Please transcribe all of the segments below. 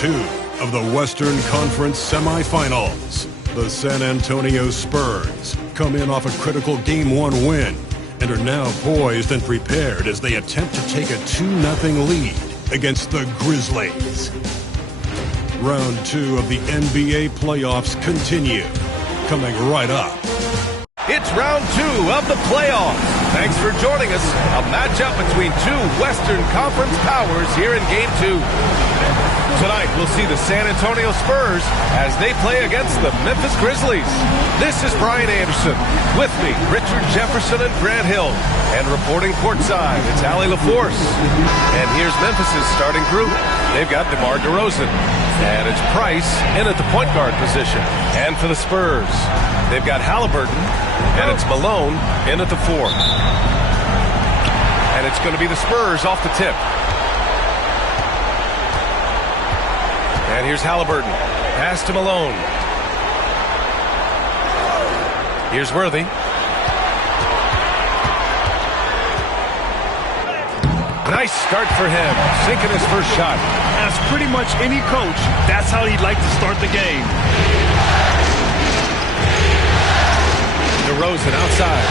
2 of the Western Conference semifinals. The San Antonio Spurs come in off a critical Game 1 win and are now poised and prepared as they attempt to take a 2-0 lead against the Grizzlies. Round 2 of the NBA playoffs continue, coming right up. It's round 2 of the playoffs. Thanks for joining us. A matchup between two Western Conference powers here in Game 2. Tonight, we'll see the San Antonio Spurs as they play against the Memphis Grizzlies. This is Brian Anderson. With me, Richard Jefferson and Grant Hill. And reporting courtside, it's Allie LaForce. And here's Memphis's starting group. They've got DeMar DeRozan. And it's Price in at the point guard position. And for the Spurs, they've got Halliburton. And it's Malone in at the 4. And it's going to be the Spurs off the tip. And here's Halliburton. Pass to Malone. Here's Worthy. Nice start for him. Sinking his first shot. As pretty much any coach, that's how he'd like to start the game. DeRozan outside.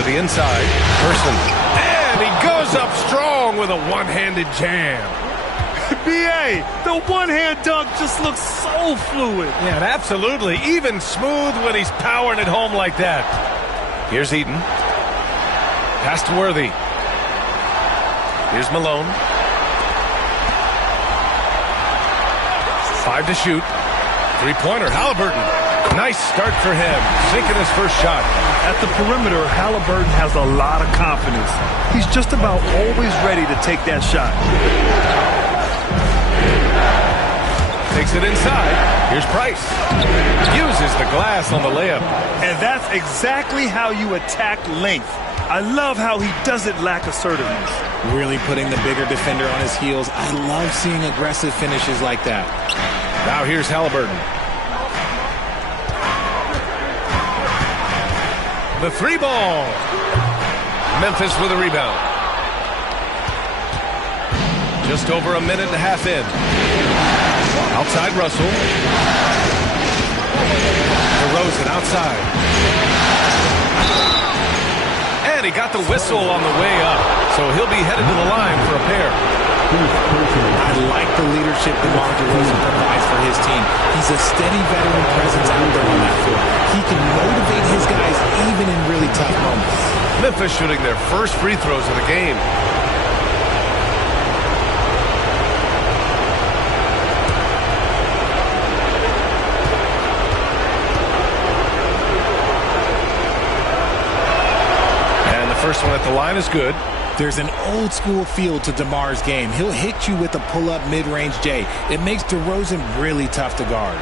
To the inside. Person. And he goes up strong with a one-handed jam. B.A., the one-hand dunk just looks so fluid. Yeah, absolutely. Even smooth when he's powering it home like that. Here's Eaton. Pass to Worthy. Here's Malone. 5 to shoot. Three-pointer, Halliburton. Nice start for him. Sinking his first shot. At the perimeter, Halliburton has a lot of confidence. He's just about always ready to take that shot. Takes it inside. Here's Price. Uses the glass on the layup. And that's exactly how you attack length. I love how he doesn't lack assertiveness. Really putting the bigger defender on his heels. I love seeing aggressive finishes like that. Now here's Halliburton. The 3 ball. Memphis with a rebound. Just over a minute and a half in. Outside Russell. DeRozan outside. And he got the whistle on the way up. So he'll be headed to the line for a pair. I like the leadership DeMar DeRozan provides for his team. He's a steady veteran presence out there on that floor. He can motivate his guys even in really tough moments. Memphis shooting their first free throws of the game. First one at the line is good. There's an old school feel to DeMar's game. He'll hit you with a pull-up mid-range J. It makes DeRozan really tough to guard.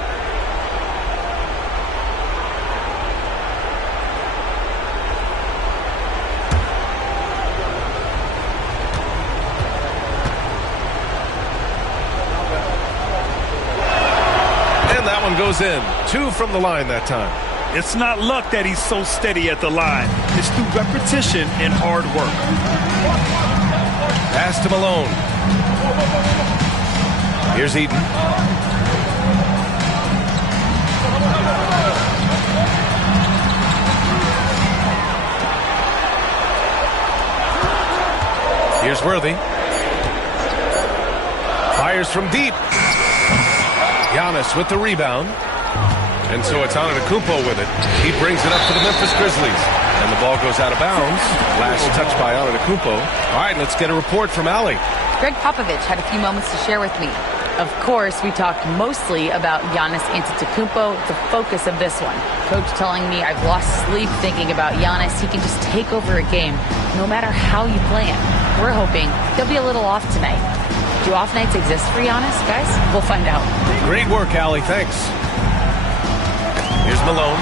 And that one goes in. 2 from the line that time. It's not luck that he's so steady at the line. It's through repetition and hard work. Pass to Malone. Here's Eaton. Here's Worthy. Fires from deep. Giannis with the rebound. And so it's Antetokounmpo with it. He brings it up to the Memphis Grizzlies. And the ball goes out of bounds. Last touch by Antetokounmpo. All right, let's get a report from Allie. Greg Popovich had a few moments to share with me. Of course, we talked mostly about Giannis Antetokounmpo, the focus of this one. Coach telling me I've lost sleep thinking about Giannis. He can just take over a game, no matter how you play him. We're hoping he'll be a little off tonight. Do off nights exist for Giannis, guys? We'll find out. Great work, Allie. Thanks. Here's Malone.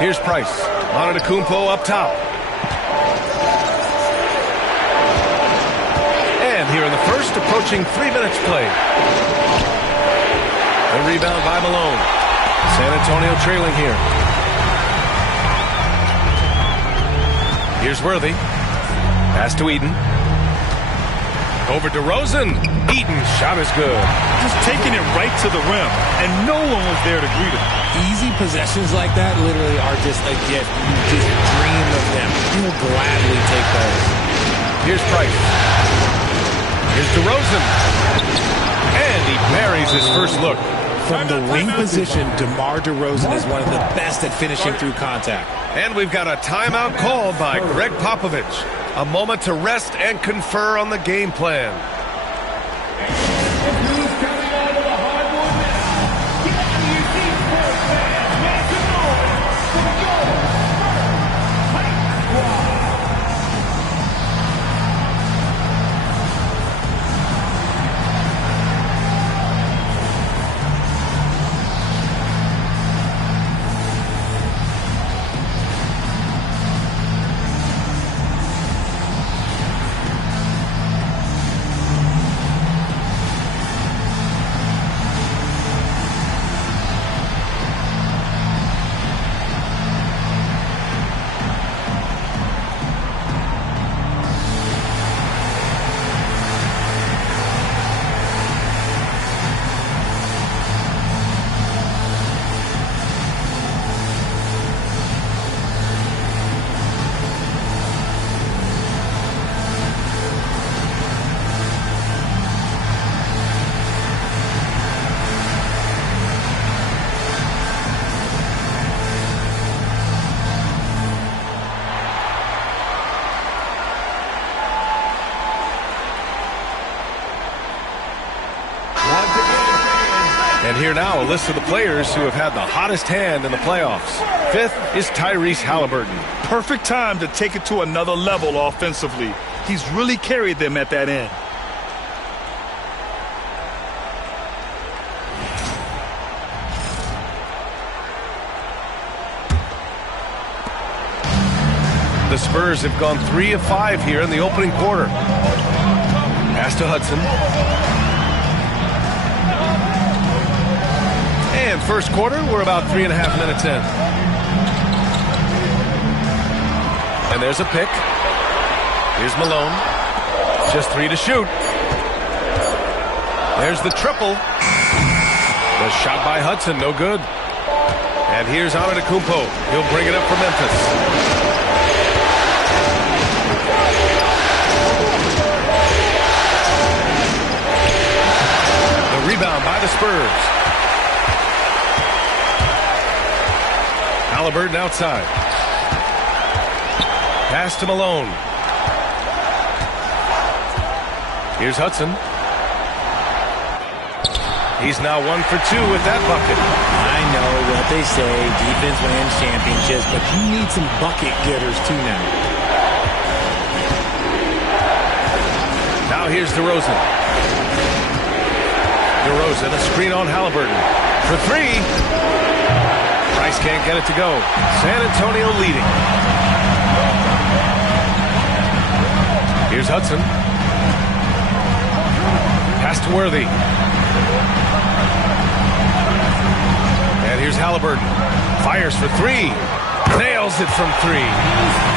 Here's Price. Antetokounmpo up top. And here in the first, approaching 3 minutes played. The rebound by Malone. San Antonio trailing here. Here's Worthy. Pass to Eden. Over DeRozan. Eaton, shot is good. Just taking it right to the rim, and no one was there to greet him. Easy possessions like that literally are just a gift. You just dream of them. He'll gladly take those. Here's Price. Here's DeRozan. And he buries his first look. From the wing position, DeMar DeRozan is one of the best at finishing through contact. And we've got a timeout called by Greg Popovich. A moment to rest and confer on the game plan. And here now, a list of the players who have had the hottest hand in the playoffs. Fifth is Tyrese Halliburton. Perfect time to take it to another level offensively. He's really carried them at that end. The Spurs have gone 3 of 5 here in the opening quarter. Pass to Hudson. And first quarter, we're about 3.5 minutes in. And there's a pick. Here's Malone. Just 3 to shoot. There's the triple. The shot by Hudson, no good. And here's Antetokounmpo. He'll bring it up for Memphis. The rebound by the Spurs. Halliburton outside. Pass to Malone. Here's Hudson. He's now 1 for 2 with that bucket. I know what they say, defense wins championships, but you need some bucket getters too now. Now here's DeRozan. DeRozan, a screen on Halliburton. For 3. Price can't get it to go. San Antonio leading. Here's Hudson. Pass to Worthy. And here's Halliburton. Fires for 3. Nails it from 3.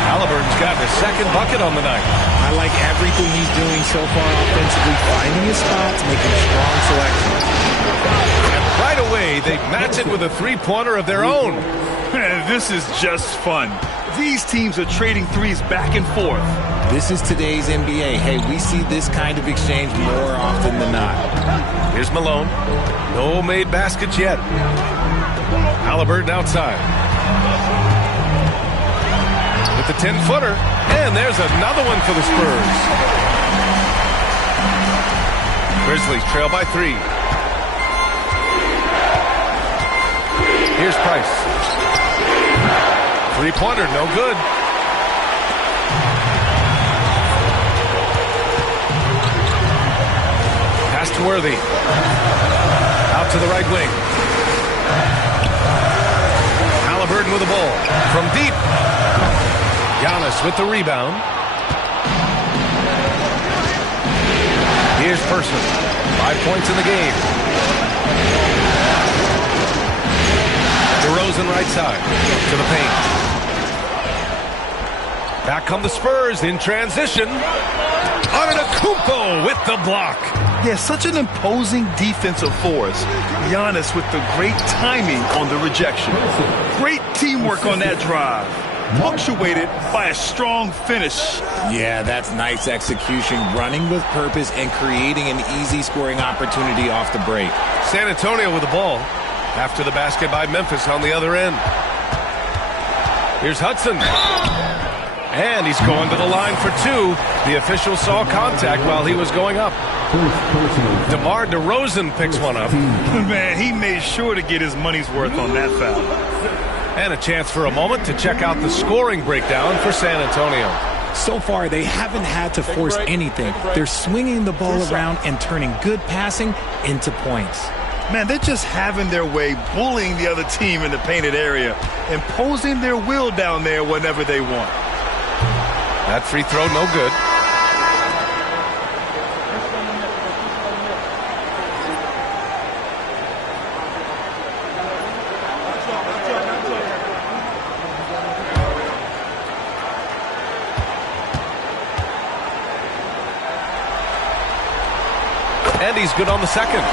Halliburton's gotten his second bucket on the night. I like everything he's doing so far offensively, finding his spots, making strong selections. And right away, they match it with a three-pointer of their own. This is just fun. These teams are trading threes back and forth. This is today's NBA. Hey, we see this kind of exchange more often than not. Here's Malone. No made baskets yet. Halliburton outside. With the 10-footer. And there's another one for the Spurs. Grizzlies trail by 3. Here's Price. Three-pointer, no good. Pass to Worthy. Out to the right wing. Halliburton with the ball. From deep. Giannis with the rebound. Here's Person. 5 points in the game. DeRozan right side to the paint. Back come the Spurs in transition. Antetokounmpo with the block. Yeah, such an imposing defensive force. Giannis with the great timing on the rejection. Great teamwork on that drive. Punctuated by a strong finish. Yeah, that's nice execution, running with purpose and creating an easy scoring opportunity off the break. San Antonio with the ball after the basket by Memphis on the other end. Here's Hudson. And he's going to the line for two. The official saw contact while he was going up. DeMar DeRozan picks one up. Man, he made sure to get his money's worth on that foul. And a chance for a moment to check out the scoring breakdown for San Antonio. So far, they haven't had to force anything. They're swinging the ball around and turning good passing into points. Man, they're just having their way, bullying the other team in the painted area, imposing their will down there whenever they want. That free throw, no good. And he's good on the second.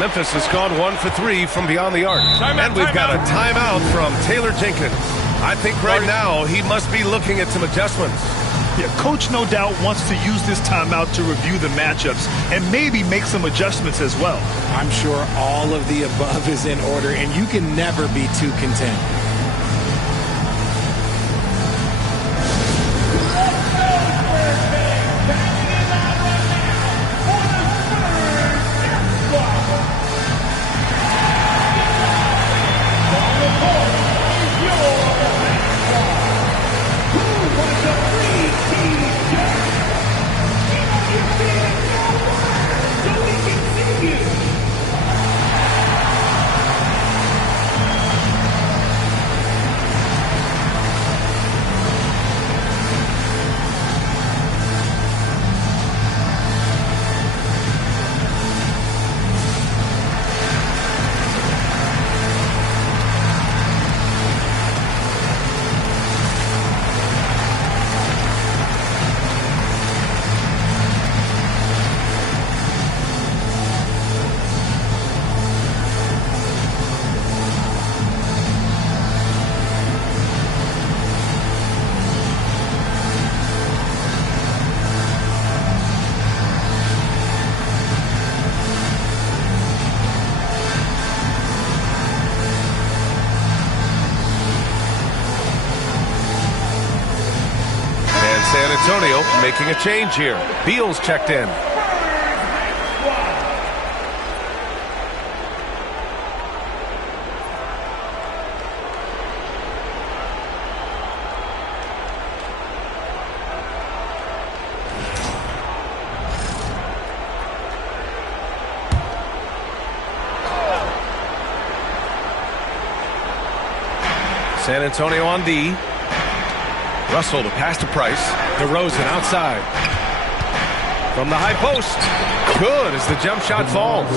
Memphis has gone 1 for 3 from beyond the arc. And we've got a timeout from Taylor Jenkins. I think right now he must be looking at some adjustments. Yeah, coach no doubt wants to use this timeout to review the matchups and maybe make some adjustments as well. I'm sure all of the above is in order, and you can never be too content. San Antonio making a change here. Beal's checked in. San Antonio on D. Russell to pass to Price. DeRozan outside. From the high post. Good as the jump shot falls.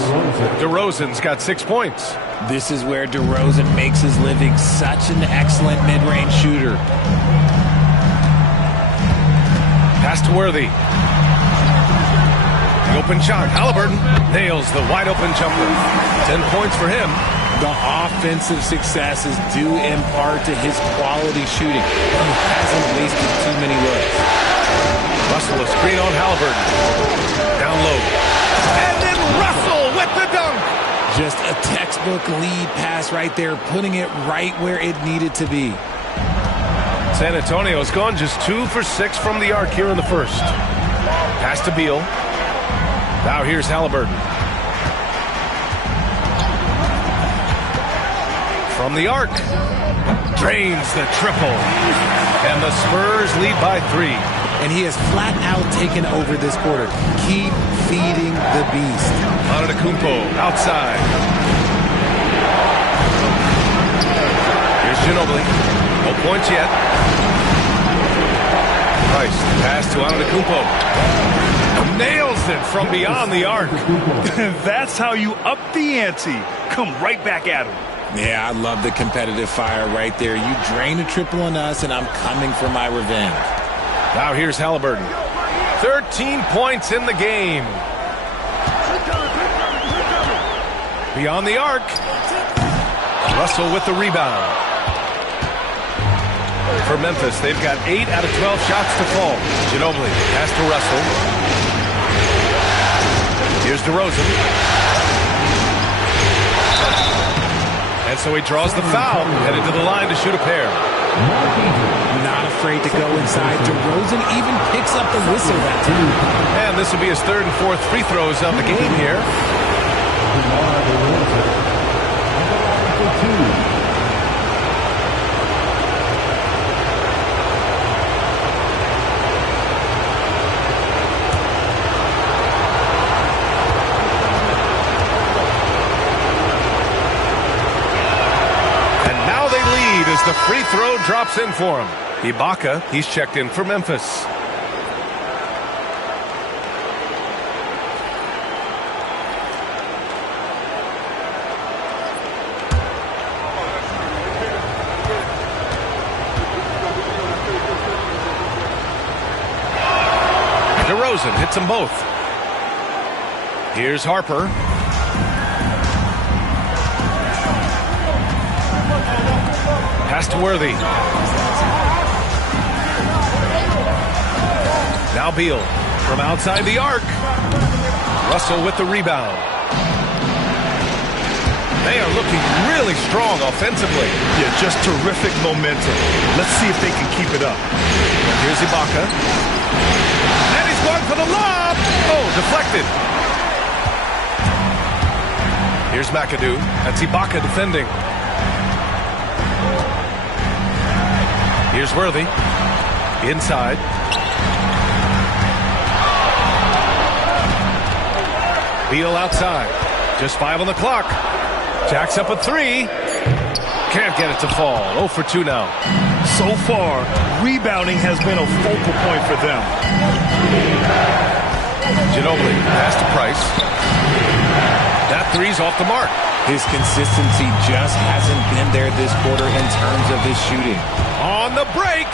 DeRozan's got 6 points. This is where DeRozan makes his living. Such an excellent mid-range shooter. Pass to Worthy. The open shot. Halliburton nails the wide open jumper. 10 points for him. The offensive success is due in part to his quality shooting. He hasn't wasted too many looks. Russell a screen on Halliburton. Down low. And then Russell with the dunk. Just a textbook lead pass right there, putting it right where it needed to be. San Antonio has gone just 2 for 6 from the arc here in the first. Pass to Beal. Now here's Halliburton. From the arc, drains the triple, and the Spurs lead by 3. And he has flat out taken over this quarter. Keep feeding the beast. Antetokounmpo outside. Here's Ginobili. No points yet. Price, pass to Antetokounmpo. Nails it from beyond the arc. That's how you up the ante. Come right back at him. Yeah, I love the competitive fire right there. You drain a triple on us, and I'm coming for my revenge. Now here's Halliburton. 13 points in the game. Beyond the arc. Russell with the rebound. For Memphis, they've got 8 out of 12 shots to fall. Ginobili pass to Russell. Here's DeRozan. And so he draws the foul, headed to the line to shoot a pair. Not afraid to go inside. DeRozan even picks up the whistle that time. And this will be his 3rd and 4th free throws of the game here. The free throw drops in for him. Ibaka, he's checked in for Memphis. DeRozan hits them both. Here's Harper. Pass to Worthy. Now Beal from outside the arc. Russell with the rebound. They are looking really strong offensively. Yeah, just terrific momentum. Let's see if they can keep it up. Here's Ibaka. And he's going for the lob. Oh, deflected. Here's McAdoo. That's Ibaka defending. Here's Worthy. Inside. Beal outside. Just 5 on the clock. Jacks up a 3. Can't get it to fall. 0 for 2 now. So far, rebounding has been a focal point for them. Ginobili pass to Price. That 3's off the mark. His consistency just hasn't been there this quarter in terms of his shooting. On the break.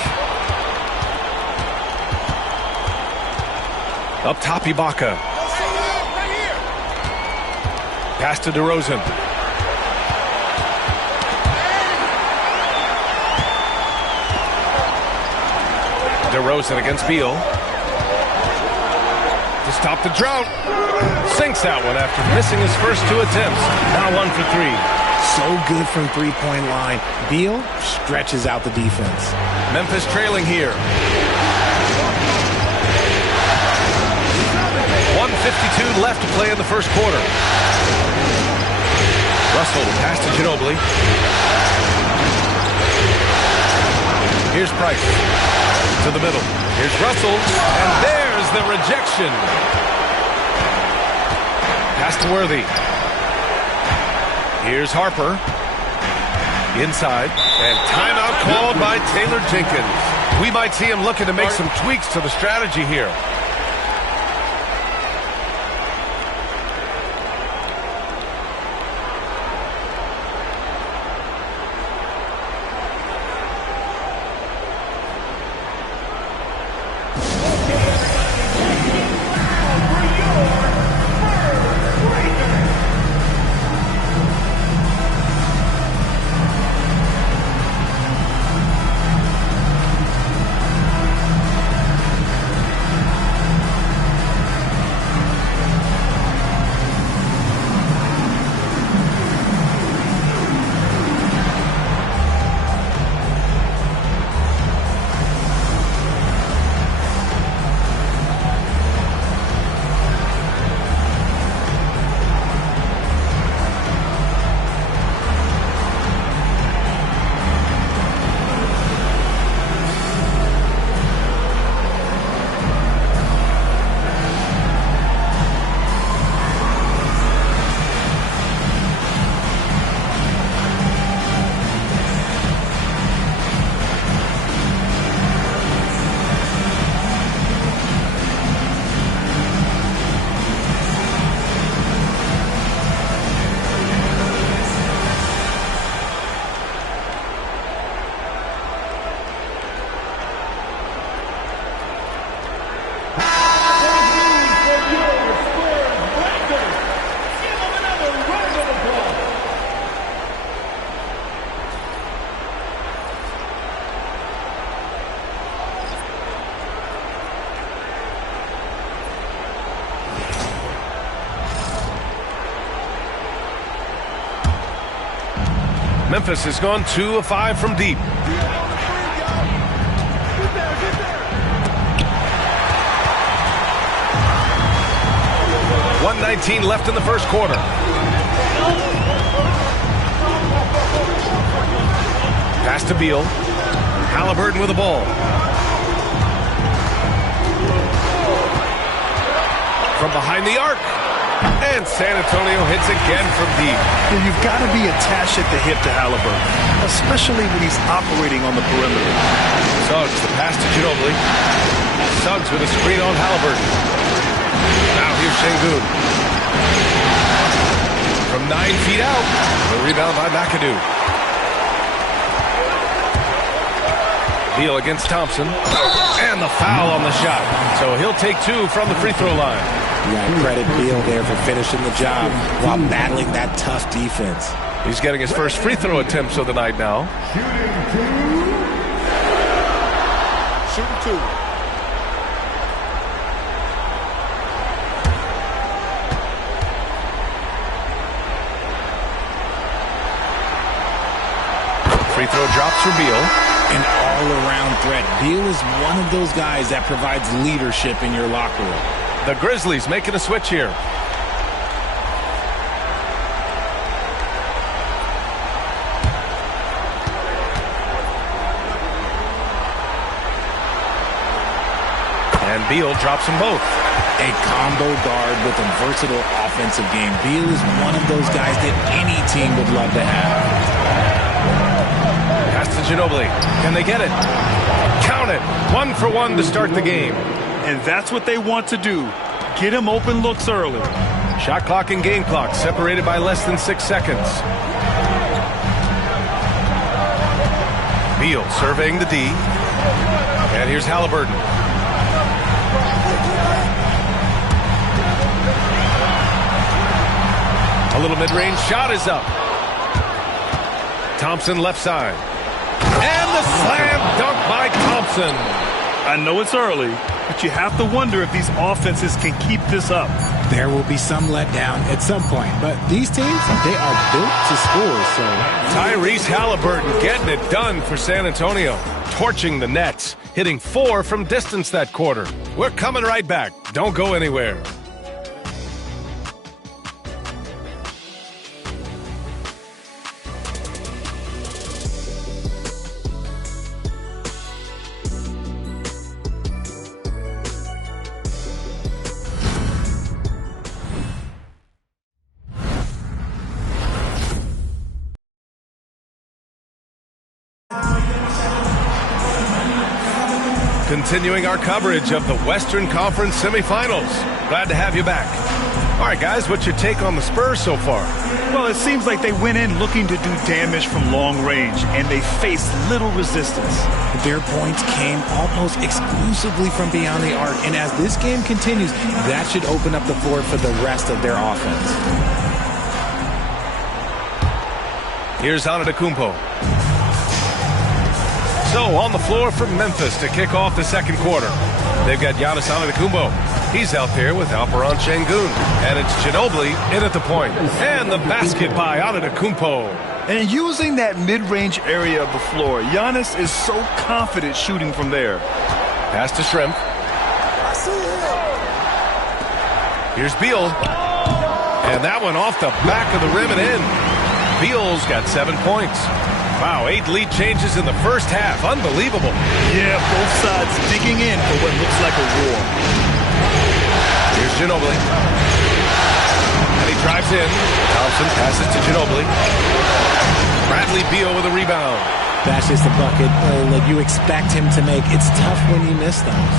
Up top, Ibaka. Pass to DeRozan. DeRozan against Beal. To stop the drought. Sinks that one after missing his first 2 attempts. Now 1 for 3. So good from three-point line. Beal stretches out the defense. Memphis trailing here. 1:52 left to play in the first quarter. Russell pass to Ginobili. Here's Price to the middle. Here's Russell, and there's the rejection. Pass to Worthy. Here's Harper. Inside. And timeout called by Taylor Jenkins. We might see him looking to make some tweaks to the strategy here. Memphis has gone 2 of 5 from deep. .119 left in the first quarter. Pass to Beal. Halliburton with the ball. From behind the arc. And San Antonio hits again from deep. Well, you've got to be attached at the hip to Halliburton, especially when he's operating on the perimeter. Suggs, the pass to Ginobili. Suggs with a screen on Halliburton. Now here's Şengün. From 9 feet out. The rebound by McAdoo. Beal against Thompson. And the foul on the shot. So he'll take 2 from the free throw line. You got to credit Beal there for finishing the job while battling that tough defense. He's getting his first free throw attempts of the night now. Shooting 2. Free throw drops for Beal. An all-around threat. Beal is one of those guys that provides leadership in your locker room. The Grizzlies making a switch here. And Beal drops them both. A combo guard with a versatile offensive game. Beal is one of those guys that any team would love to have. Pass to Ginobili. Can they get it? Count it. 1 for 1 to start the game. And that's what they want to do. Get him open looks early. Shot clock and game clock separated by less than 6 seconds. Beal surveying the D. And here's Halliburton. A little mid-range shot is up. Thompson left side. And the slam dunk by Thompson. I know it's early, but you have to wonder if these offenses can keep this up. There will be some letdown at some point, but these teams, they are built to score, so... Tyrese Halliburton getting it done for San Antonio, torching the Nets, hitting 4 from distance that quarter. We're coming right back. Don't go anywhere. Continuing our coverage of the Western Conference semifinals. Glad to have you back. All right, guys, what's your take on the Spurs so far? Well, it seems like they went in looking to do damage from long range, and they faced little resistance. Their points came almost exclusively from beyond the arc, and as this game continues, that should open up the floor for the rest of their offense. Here's Antetokounmpo. So, on the floor for Memphis to kick off the second quarter. They've got Giannis Antetokounmpo. He's out there with Alperen Şengün. And it's Ginobili in at the point. And the basket by Antetokounmpo. And using that mid-range area of the floor, Giannis is so confident shooting from there. Pass to Shrimp. Here's Beal. And that one off the back of the rim and in. Beal's got 7 points. Wow, 8 lead changes in the first half. Unbelievable. Yeah, both sides digging in for what looks like a war. Here's Ginobili. And he drives in. Thompson passes to Ginobili. Bradley Beal with a rebound. That's just a bucket that you expect him to make. It's tough when you miss those.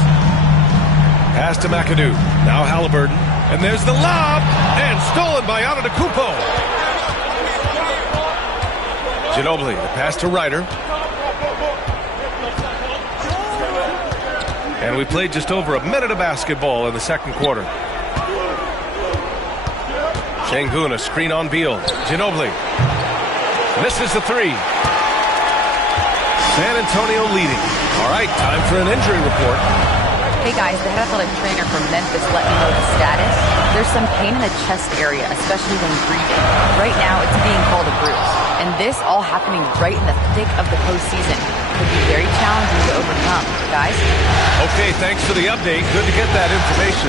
Pass to McAdoo. Now Halliburton. And there's the lob. And stolen by Antetokounmpo. Ginobili, the pass to Ryder. And we played just over a minute of basketball in the second quarter. Şengün, a screen on Beal. Ginobili misses the 3. San Antonio leading. All right, time for an injury report. Hey guys, the head athletic trainer from Memphis let me know the status. There's some pain in the chest area, especially when breathing. Right now, it's being called a bruise. And this all happening right in the thick of the postseason. Could be very challenging to overcome. Guys? Okay, thanks for the update. Good to get that information.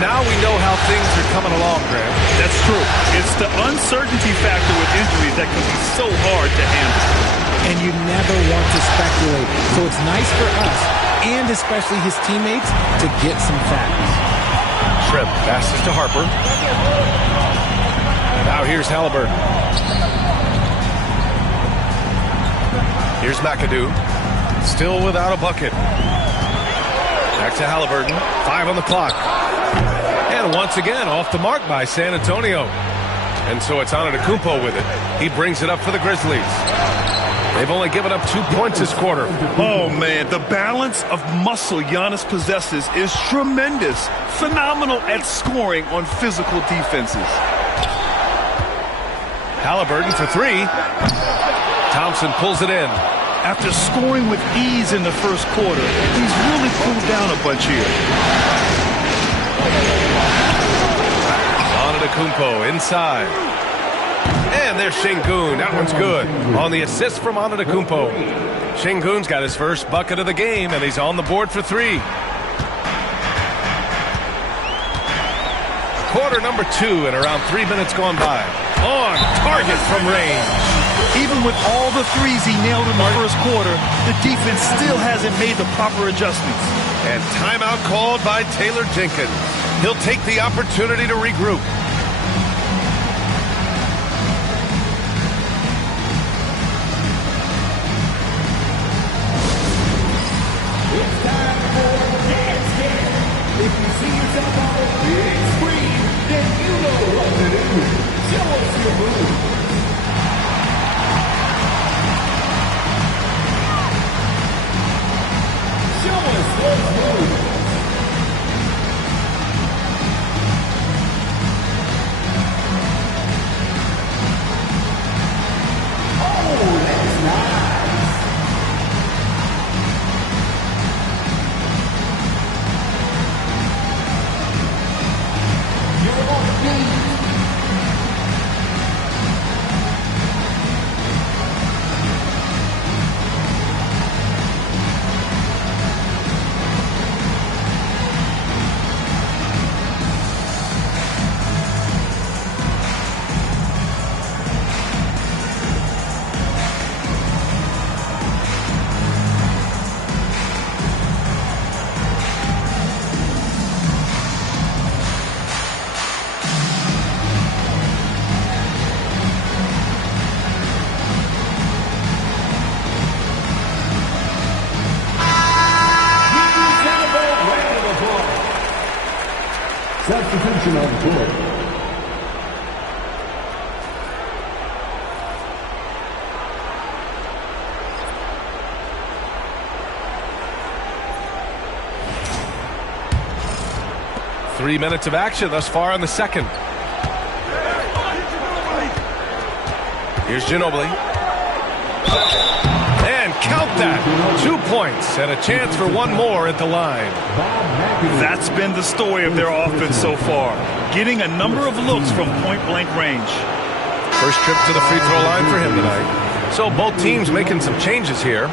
Now we know how things are coming along, Graham. That's true. It's the uncertainty factor with injuries that can be so hard to handle. And you never want to speculate. So it's nice for us, and especially his teammates, to get some facts. Shrimp passes to Harper. Now here's Halliburton. Here's McAdoo. Still without a bucket. Back to Halliburton. 5 on the clock. And once again, off the mark by San Antonio. And so it's Antetokounmpo with it. He brings it up for the Grizzlies. They've only given up 2 points this quarter. Oh, man, the balance of muscle Giannis possesses is tremendous. Phenomenal at scoring on physical defenses. Halliburton for 3. Thompson pulls it in. After scoring with ease in the first quarter, he's really cooled down a bunch here. Antetokounmpo inside. And there's Şengün. That one's good. On the assist from Antetokounmpo. Şengün's got his first bucket of the game, and he's on the board for 3. Quarter number 2 and around 3 minutes gone by. On target from range. Even with all the threes he nailed in the first quarter, the defense still hasn't made the proper adjustments. And timeout called by Taylor Jenkins. He'll take the opportunity to regroup. It's time for Dance Camp. If you see yourself on the big screen, then you know what to do. Show us your move. Show us those moves. Oh, that's nice. You're on the beat. Substitution on court. Three minutes of action thus far in the second. Here's Ginobili. And count that. 2 points and a chance for one more at the line. That's been the story of their offense so far. Getting a number of looks from point-blank range. First trip to the free throw line for him tonight. So both teams making some changes here.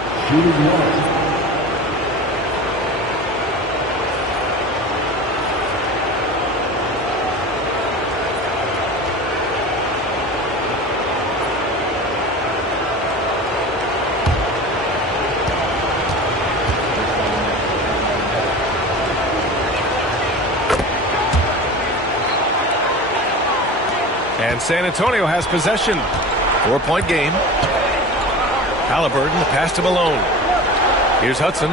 And San Antonio has possession. 4-point game. Halliburton, the pass to Malone. Here's Hudson.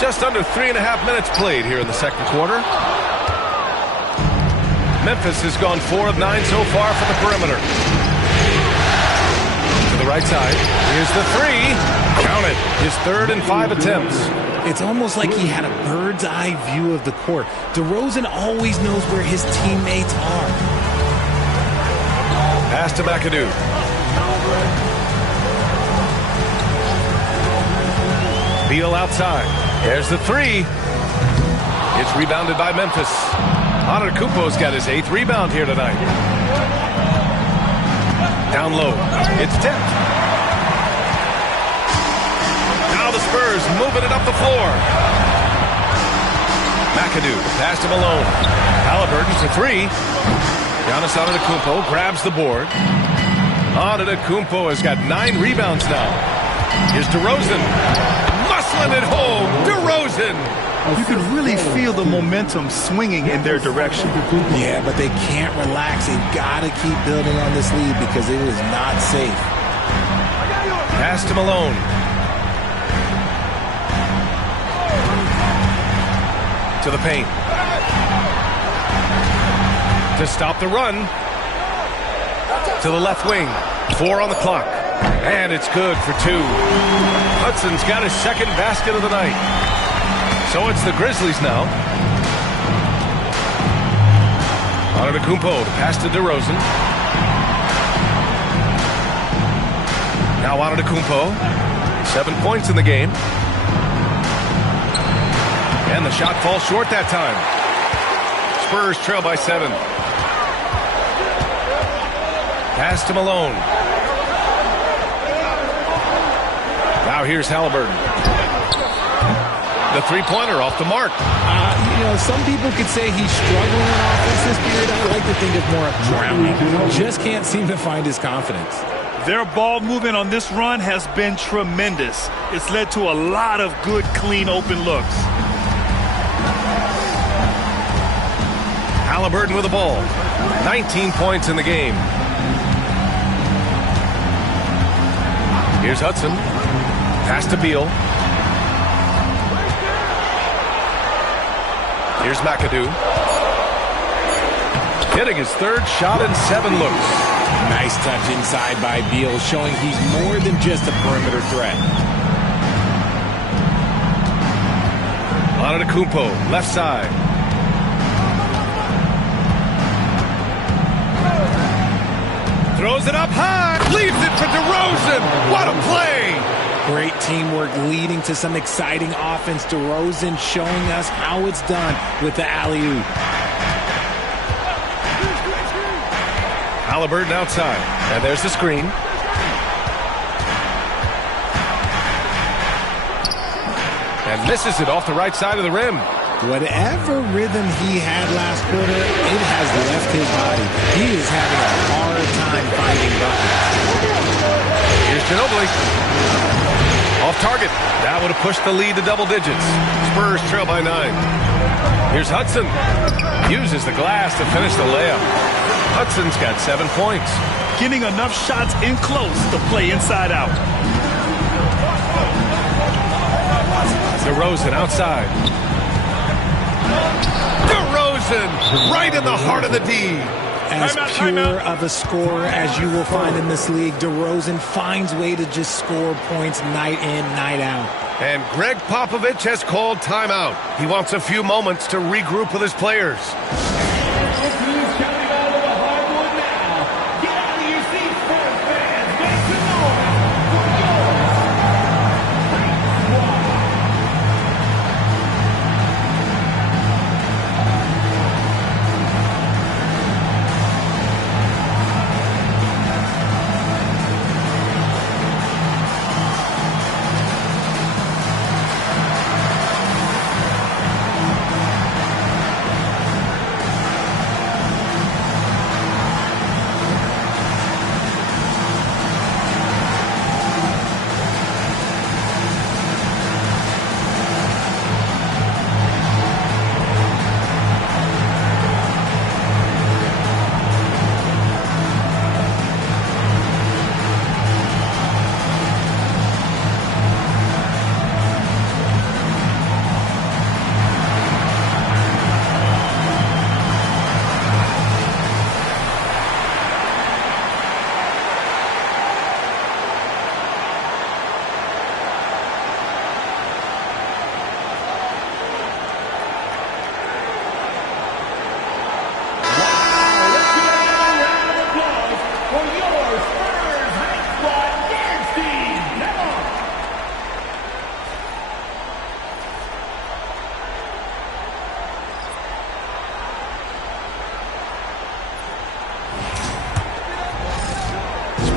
Just under 3.5 minutes played here in the second quarter. Memphis has gone 4 of 9 so far from the perimeter. To the right side. Here's the 3. Count it. His 3rd and 5 attempts. It's almost like he had a bird's eye view of the court. DeRozan always knows where his teammates are. Pass to McAdoo. Beal outside. There's the three. It's rebounded by Memphis. Antetokounmpo's got his 8th rebound here tonight. Down low. It's tipped. Now the Spurs moving it up the floor. McAdoo passed him alone. Halliburton for three. Giannis Antetokounmpo grabs the board. Antetokounmpo has got 9 rebounds now. Here's DeRozan. Muscling it home. DeRozan. You can really feel the momentum swinging in their direction. Yeah, but they can't relax. They've got to keep building on this lead because it is not safe. Passed him alone. To the paint. To stop the run. To the left wing. 4 on the clock. And it's good for 2. Hudson's got his 2nd basket of the night. So it's the Grizzlies now. Antetokounmpo to pass to DeRozan. Now Antetokounmpo. 7 points in the game. And the shot falls short that time. Spurs trail by 7. Passed him alone. Now here's Halliburton. The three-pointer off the mark. Some people could say he's struggling in offense this period. I like to think of more of drowning. Just can't seem to find his confidence. Their ball movement on this run has been tremendous. It's led to a lot of good, clean, open looks. Halliburton with the ball. 19 points in the game. Here's Hudson. Pass to Beal. Here's McAdoo. Hitting his 3rd shot in 7 looks. Nice touch inside by Beal, showing he's more than just a perimeter threat. Antetokounmpo, left side. Throws it up high. Leaves it for DeRozan. What a play. Great teamwork leading to some exciting offense. DeRozan showing us how it's done with the alley-oop. Halliburton outside. And there's the screen. And misses it off the right side of the rim. Whatever rhythm he had last quarter, it has left his body. He is having a hard time finding buckets. Here's Ginobili. Off target. That would have pushed the lead to double digits. Spurs trail by 9. Here's Hudson. Uses the glass to finish the layup. Hudson's got 7 points. Getting enough shots in close to play inside out. DeRozan outside. DeRozan right in the heart of the D. As pure of a scorer as you will find in this league, DeRozan finds way to just score points night in, night out. And Greg Popovich has called timeout. He wants a few moments to regroup with his players.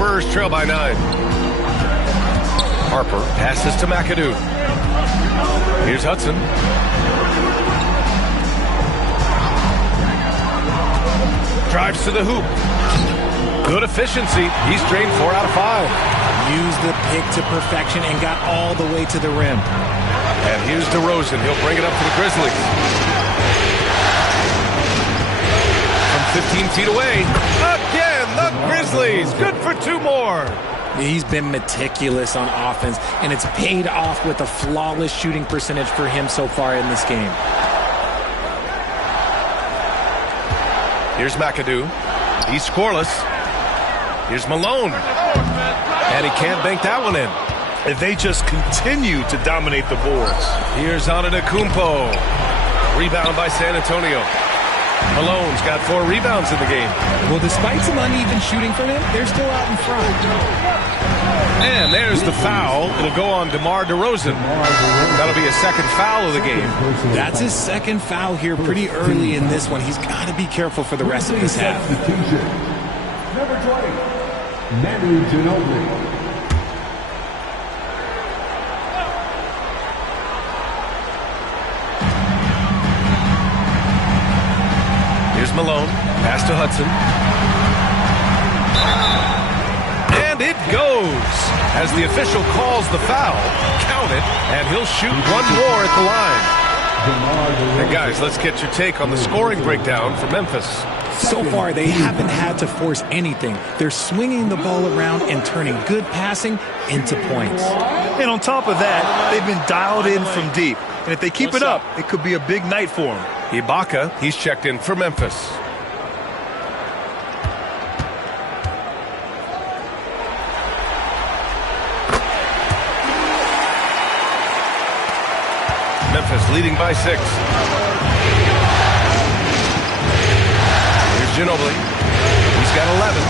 Spurs trail by 9. Harper passes to McAdoo. Here's Hudson. Drives to the hoop. Good efficiency. He's drained 4 out of 5. Used the pick to perfection and got all the way to the rim. And here's DeRozan. He'll bring it up to the Grizzlies. From 15 feet away. Again, the Grizzlies. Good for 2 more. He's been meticulous on offense, and it's paid off with a flawless shooting percentage for him so far in this game. Here's McAdoo. He's scoreless. Here's Malone. And he can't bank that one in. And they just continue to dominate the boards. Here's Antetokounmpo. Rebound by San Antonio. Malone's got 4 rebounds in the game. Well, despite some uneven shooting from him, they're still out in front. And there's the foul. It'll go on DeMar DeRozan. That'll be a second foul of the game. That's his second foul here pretty early in this one. He's got to be careful for the rest of this half. Number 20, Manu Ginobili. Here's Malone. Pass to Hudson. And it goes. As the official calls the foul, count it, and he'll shoot 1 more at the line. And guys, let's get your take on the scoring breakdown for Memphis. So far, they haven't had to force anything. They're swinging the ball around and turning good passing into points. And on top of that, they've been dialed in from deep. And if they keep it up, it could be a big night for them. Ibaka, he's checked in for Memphis. Memphis leading by 6. Here's Ginobili. He's got 11.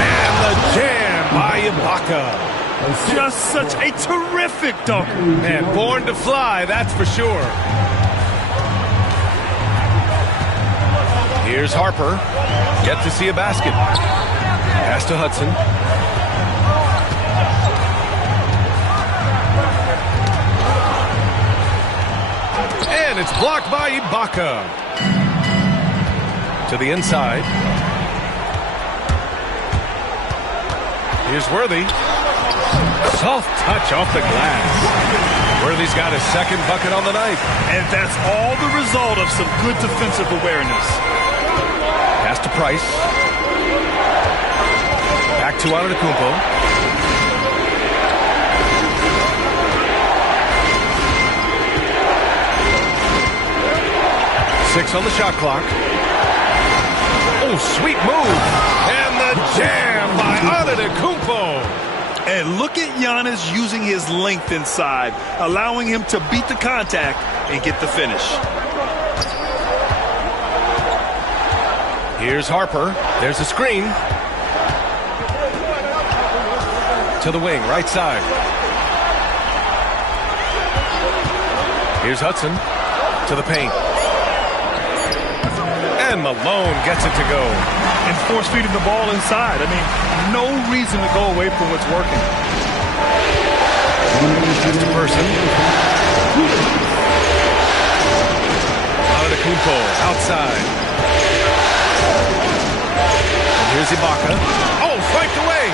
And the jam by Ibaka. Just such a terrific dunk. Man, born to fly, that's for sure. Here's Harper. Yet to see a basket. Pass to Hudson. And it's blocked by Ibaka. To the inside. Here's Worthy. Soft touch off the glass. Worthy's got his second bucket on the night. And that's all the result of some good defensive awareness. Pass to Price. Back to Antetokounmpo. Six on the shot clock. Oh, sweet move. And the jam by Antetokounmpo. And look at Giannis using his length inside, allowing him to beat the contact and get the finish. Here's Harper. There's a screen. To the wing, right side. Here's Hudson. To the paint. And Malone gets it to go. And force feeding the ball inside. I mean, no reason to go away from what's working. That's the person. Antetokounmpo outside. And here's Ibaka. Oh, swiped away.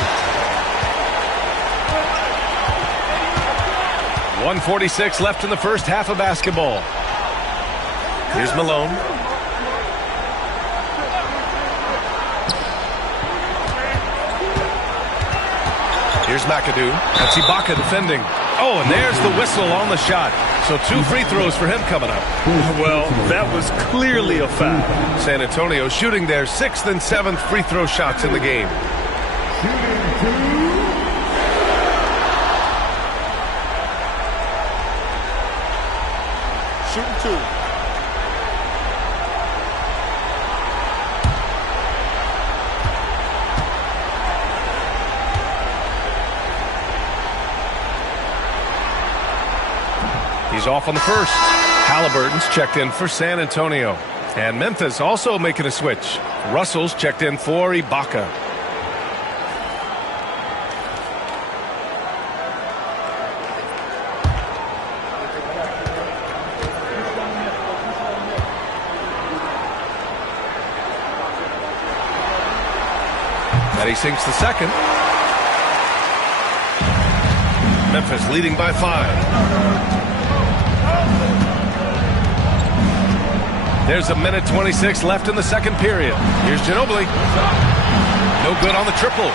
1:46 left in the first half of basketball. Here's Malone. Here's McAdoo. That's Ibaka defending. Oh, and there's the whistle on the shot. So 2 free throws for him coming up. Well, that was clearly a foul. San Antonio shooting their 6th and 7th free throw shots in the game. Shooting 2. He's off on the first. Halliburton's checked in for San Antonio. And Memphis also making a switch. Russell's checked in for Ibaka. And he sinks the second. Memphis leading by 5. There's a minute 26 left in the second period. Here's Ginobili. No good on the triple.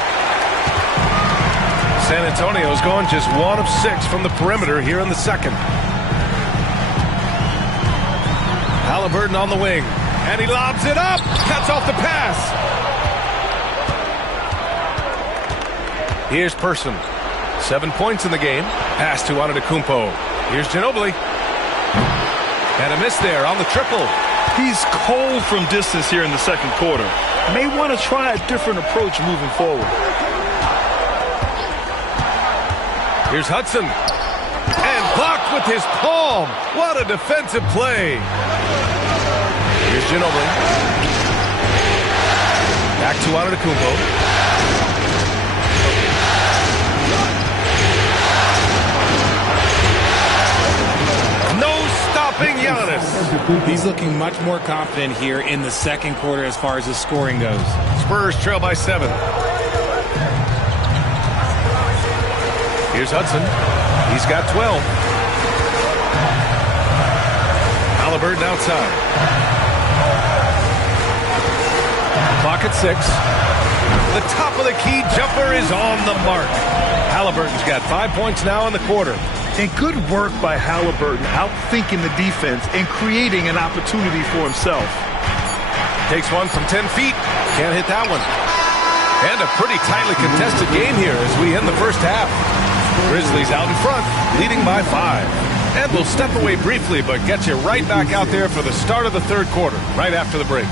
San Antonio's going just 1 of 6 from the perimeter here in the second. Halliburton on the wing. And he lobs it up. Cuts off the pass. Here's Person. 7 points in the game. Pass to Antetokounmpo. Here's Ginobili. And a miss there on the triple. He's cold from distance here in the second quarter. May want to try a different approach moving forward. Here's Hudson. And blocked with his palm. What a defensive play. Here's Ginobili. Back to Antetokounmpo. No stopping Giannis. He's looking much more confident here in the second quarter as far as his scoring goes. Spurs trail by 7. Here's Hudson. He's got 12. Halliburton outside. Clock at 6. The top of the key jumper is on the mark. Halliburton's got 5 points now in the quarter. And good work by Halliburton, outthinking the defense and creating an opportunity for himself. Takes one from 10 feet. Can't hit that one. And a pretty tightly contested game here as we end the first half. Grizzlies out in front, leading by 5. And we'll step away briefly, but get you right back out there for the start of the third quarter, right after the break.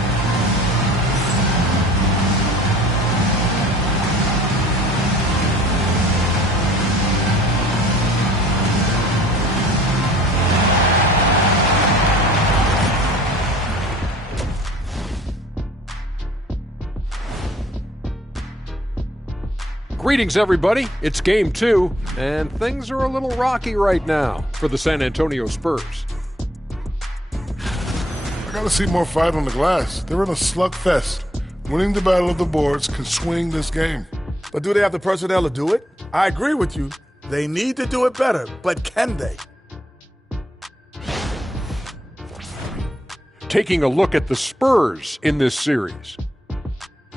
Greetings, everybody. It's Game 2, and things are a little rocky right now for the San Antonio Spurs. I gotta see more fight on the glass. They're in a slugfest. Winning the battle of the boards can swing this game. But do they have the personnel to do it? I agree with you. They need to do it better, but can they? Taking a look at the Spurs in this series.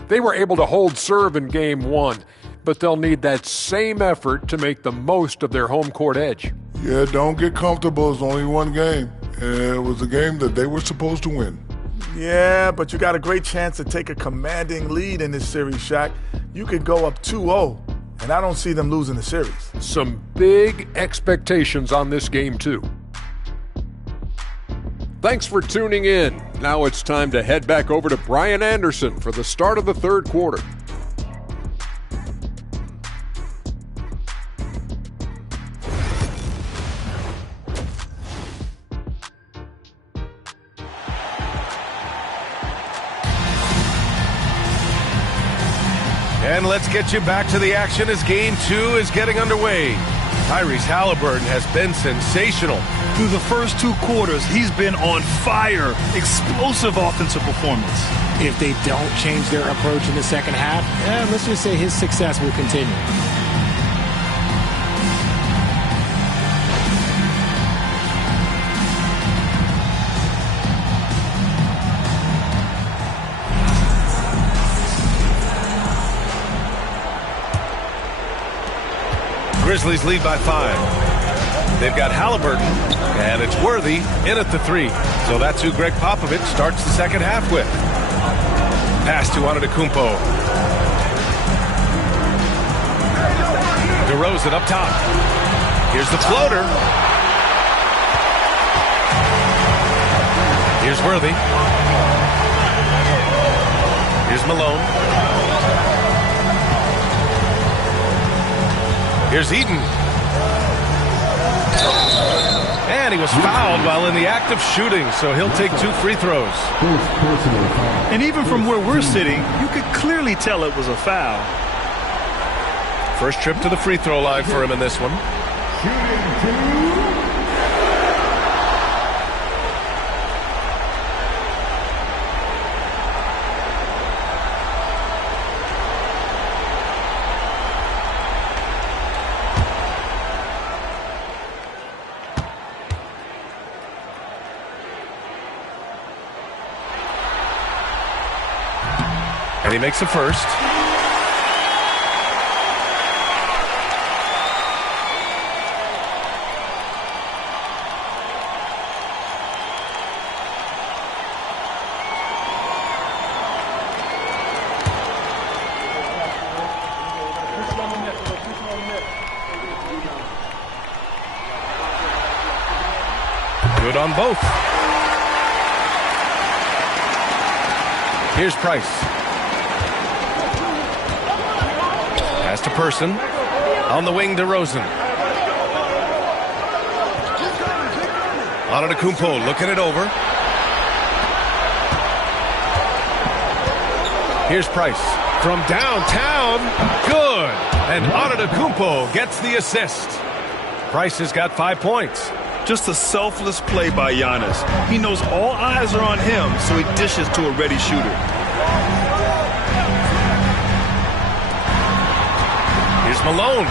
They were able to hold serve in Game 1, but they'll need that same effort to make the most of their home court edge. Yeah, don't get comfortable. It's only one game. It was a game that they were supposed to win. Yeah, but you got a great chance to take a commanding lead in this series, Shaq. You could go up 2-0, and I don't see them losing the series. Some big expectations on this game, too. Thanks for tuning in. Now it's time to head back over to Brian Anderson for the start of the third quarter. And let's get you back to the action as Game 2 is getting underway. Tyrese Halliburton has been sensational. Through the first 2 quarters, he's been on fire. Explosive offensive performance. If they don't change their approach in the second half, let's just say his success will continue. Grizzlies lead by 5. They've got Halliburton, and it's Worthy in at the 3. So that's who Greg Popovich starts the second half with. Pass to Antetokounmpo. DeRozan up top. Here's the floater. Here's Worthy. Here's Malone. Here's Eden. And he was fouled while in the act of shooting, so he'll take 2 free throws. And even from where we're sitting, you could clearly tell it was a foul. First trip to the free throw line for him in this one. And he makes a first. Good on both. Here's Price. Pass to Person. On the wing to Rosen. Antetokounmpo looking it over. Here's Price. From downtown. Good. And Antetokounmpo gets the assist. Price has got 5 points. Just a selfless play by Giannis. He knows all eyes are on him, so he dishes to a ready shooter. Here's Malone.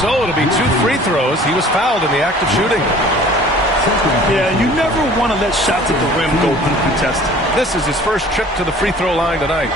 So it'll be 2 free throws. He was fouled in the act of shooting. Yeah, you never want to let shots at the rim go uncontested. This is his first trip to the free throw line tonight.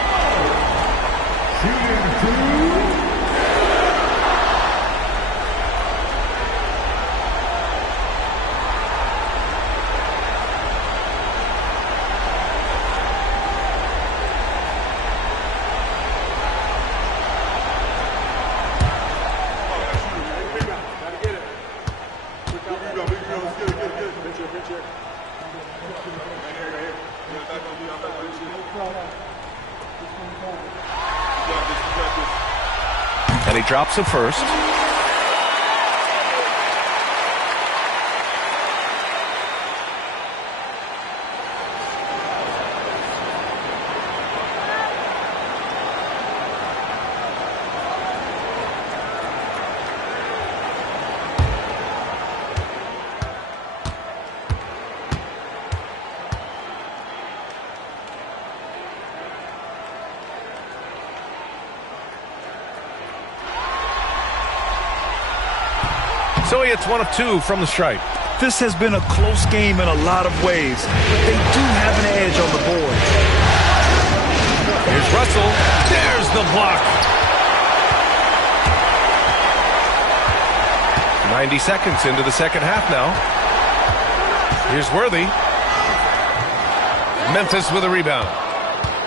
And he drops it first. So he hits 1 of 2 from the stripe. This has been a close game in a lot of ways, but they do have an edge on the board. Here's Russell. There's the block. 90 seconds into the second half now. Here's Worthy. Memphis with a rebound.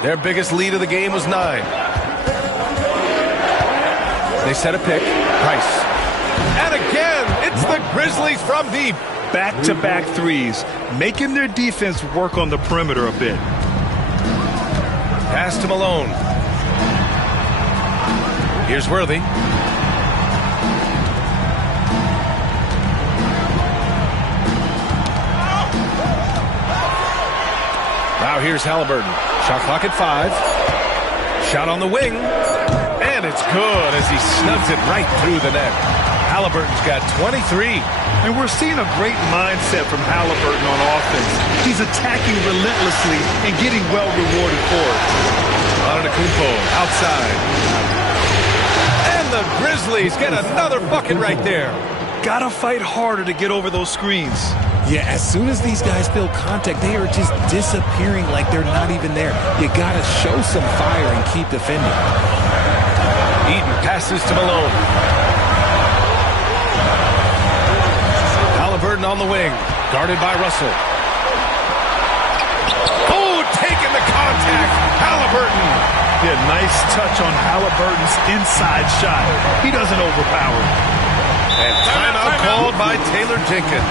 Their biggest lead of the game was 9. They set a pick. Price. And again, it's the Grizzlies from deep. Back-to-back threes, making their defense work on the perimeter a bit. Pass to Malone. Here's Worthy. Now here's Halliburton. Shot clock at 5. Shot on the wing. And it's good as he snugs it right through the net. Halliburton's got 23. And we're seeing a great mindset from Halliburton on offense. He's attacking relentlessly and getting well rewarded for it. Antetokounmpo outside. And the Grizzlies get another bucket right there. Gotta fight harder to get over those screens. Yeah, as soon as these guys feel contact, they are just disappearing like they're not even there. You gotta show some fire and keep defending. Eaton passes to Malone. Halliburton on the wing, guarded by Russell. Oh, taking the contact, Halliburton. Yeah, nice touch on Halliburton's inside shot. He doesn't overpower. And timeout called by Taylor Jenkins.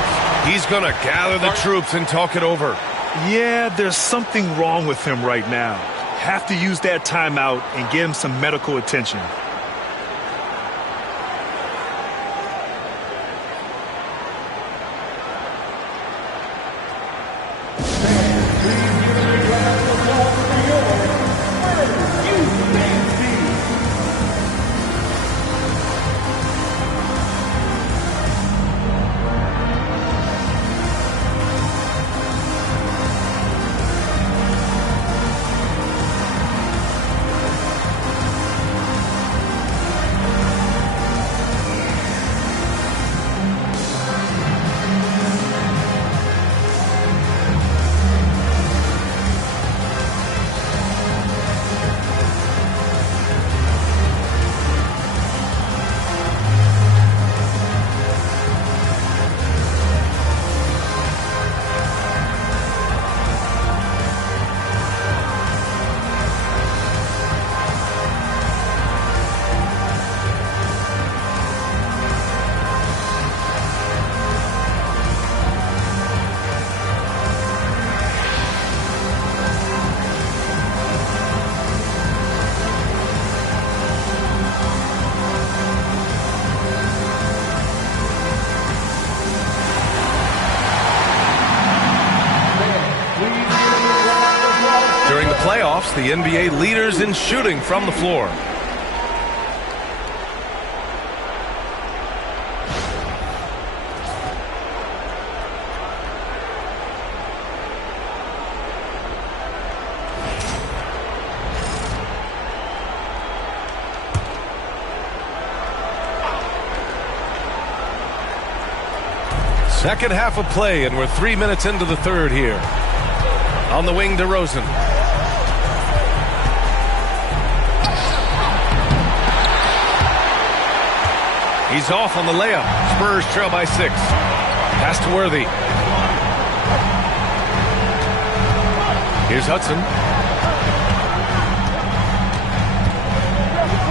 He's going to gather the troops and talk it over. Yeah, there's something wrong with him right now. Have to use that timeout and get him some medical attention. playoffs, the NBA leaders in shooting from the floor. Second half of play, and we're 3 minutes into the third here. On the wing, DeRozan. He's off on the layup. Spurs trail by 6. Pass to Worthy. Here's Hudson.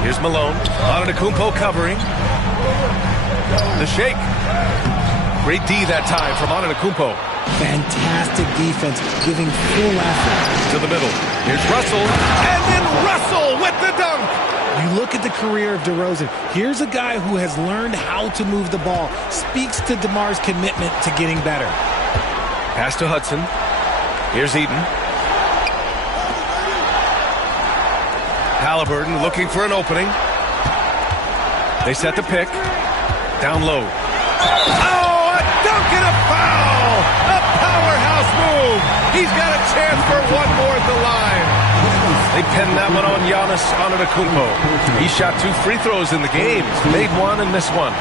Here's Malone. Antetokounmpo covering. The shake. Great D that time from Antetokounmpo. Fantastic defense, giving full effort. To the middle. Here's Russell. And then Russell with the dunk. You look at the career of DeRozan. Here's a guy who has learned how to move the ball. Speaks to DeMar's commitment to getting better. Pass to Hudson. Here's Eaton. Halliburton looking for an opening. They set the pick. Down low. Oh, a dunk and a foul! A powerhouse move! He's got a chance for one more at the line. They pinned that one on Giannis Antetokounmpo. He shot 2 free throws in the game. Made one and missed one.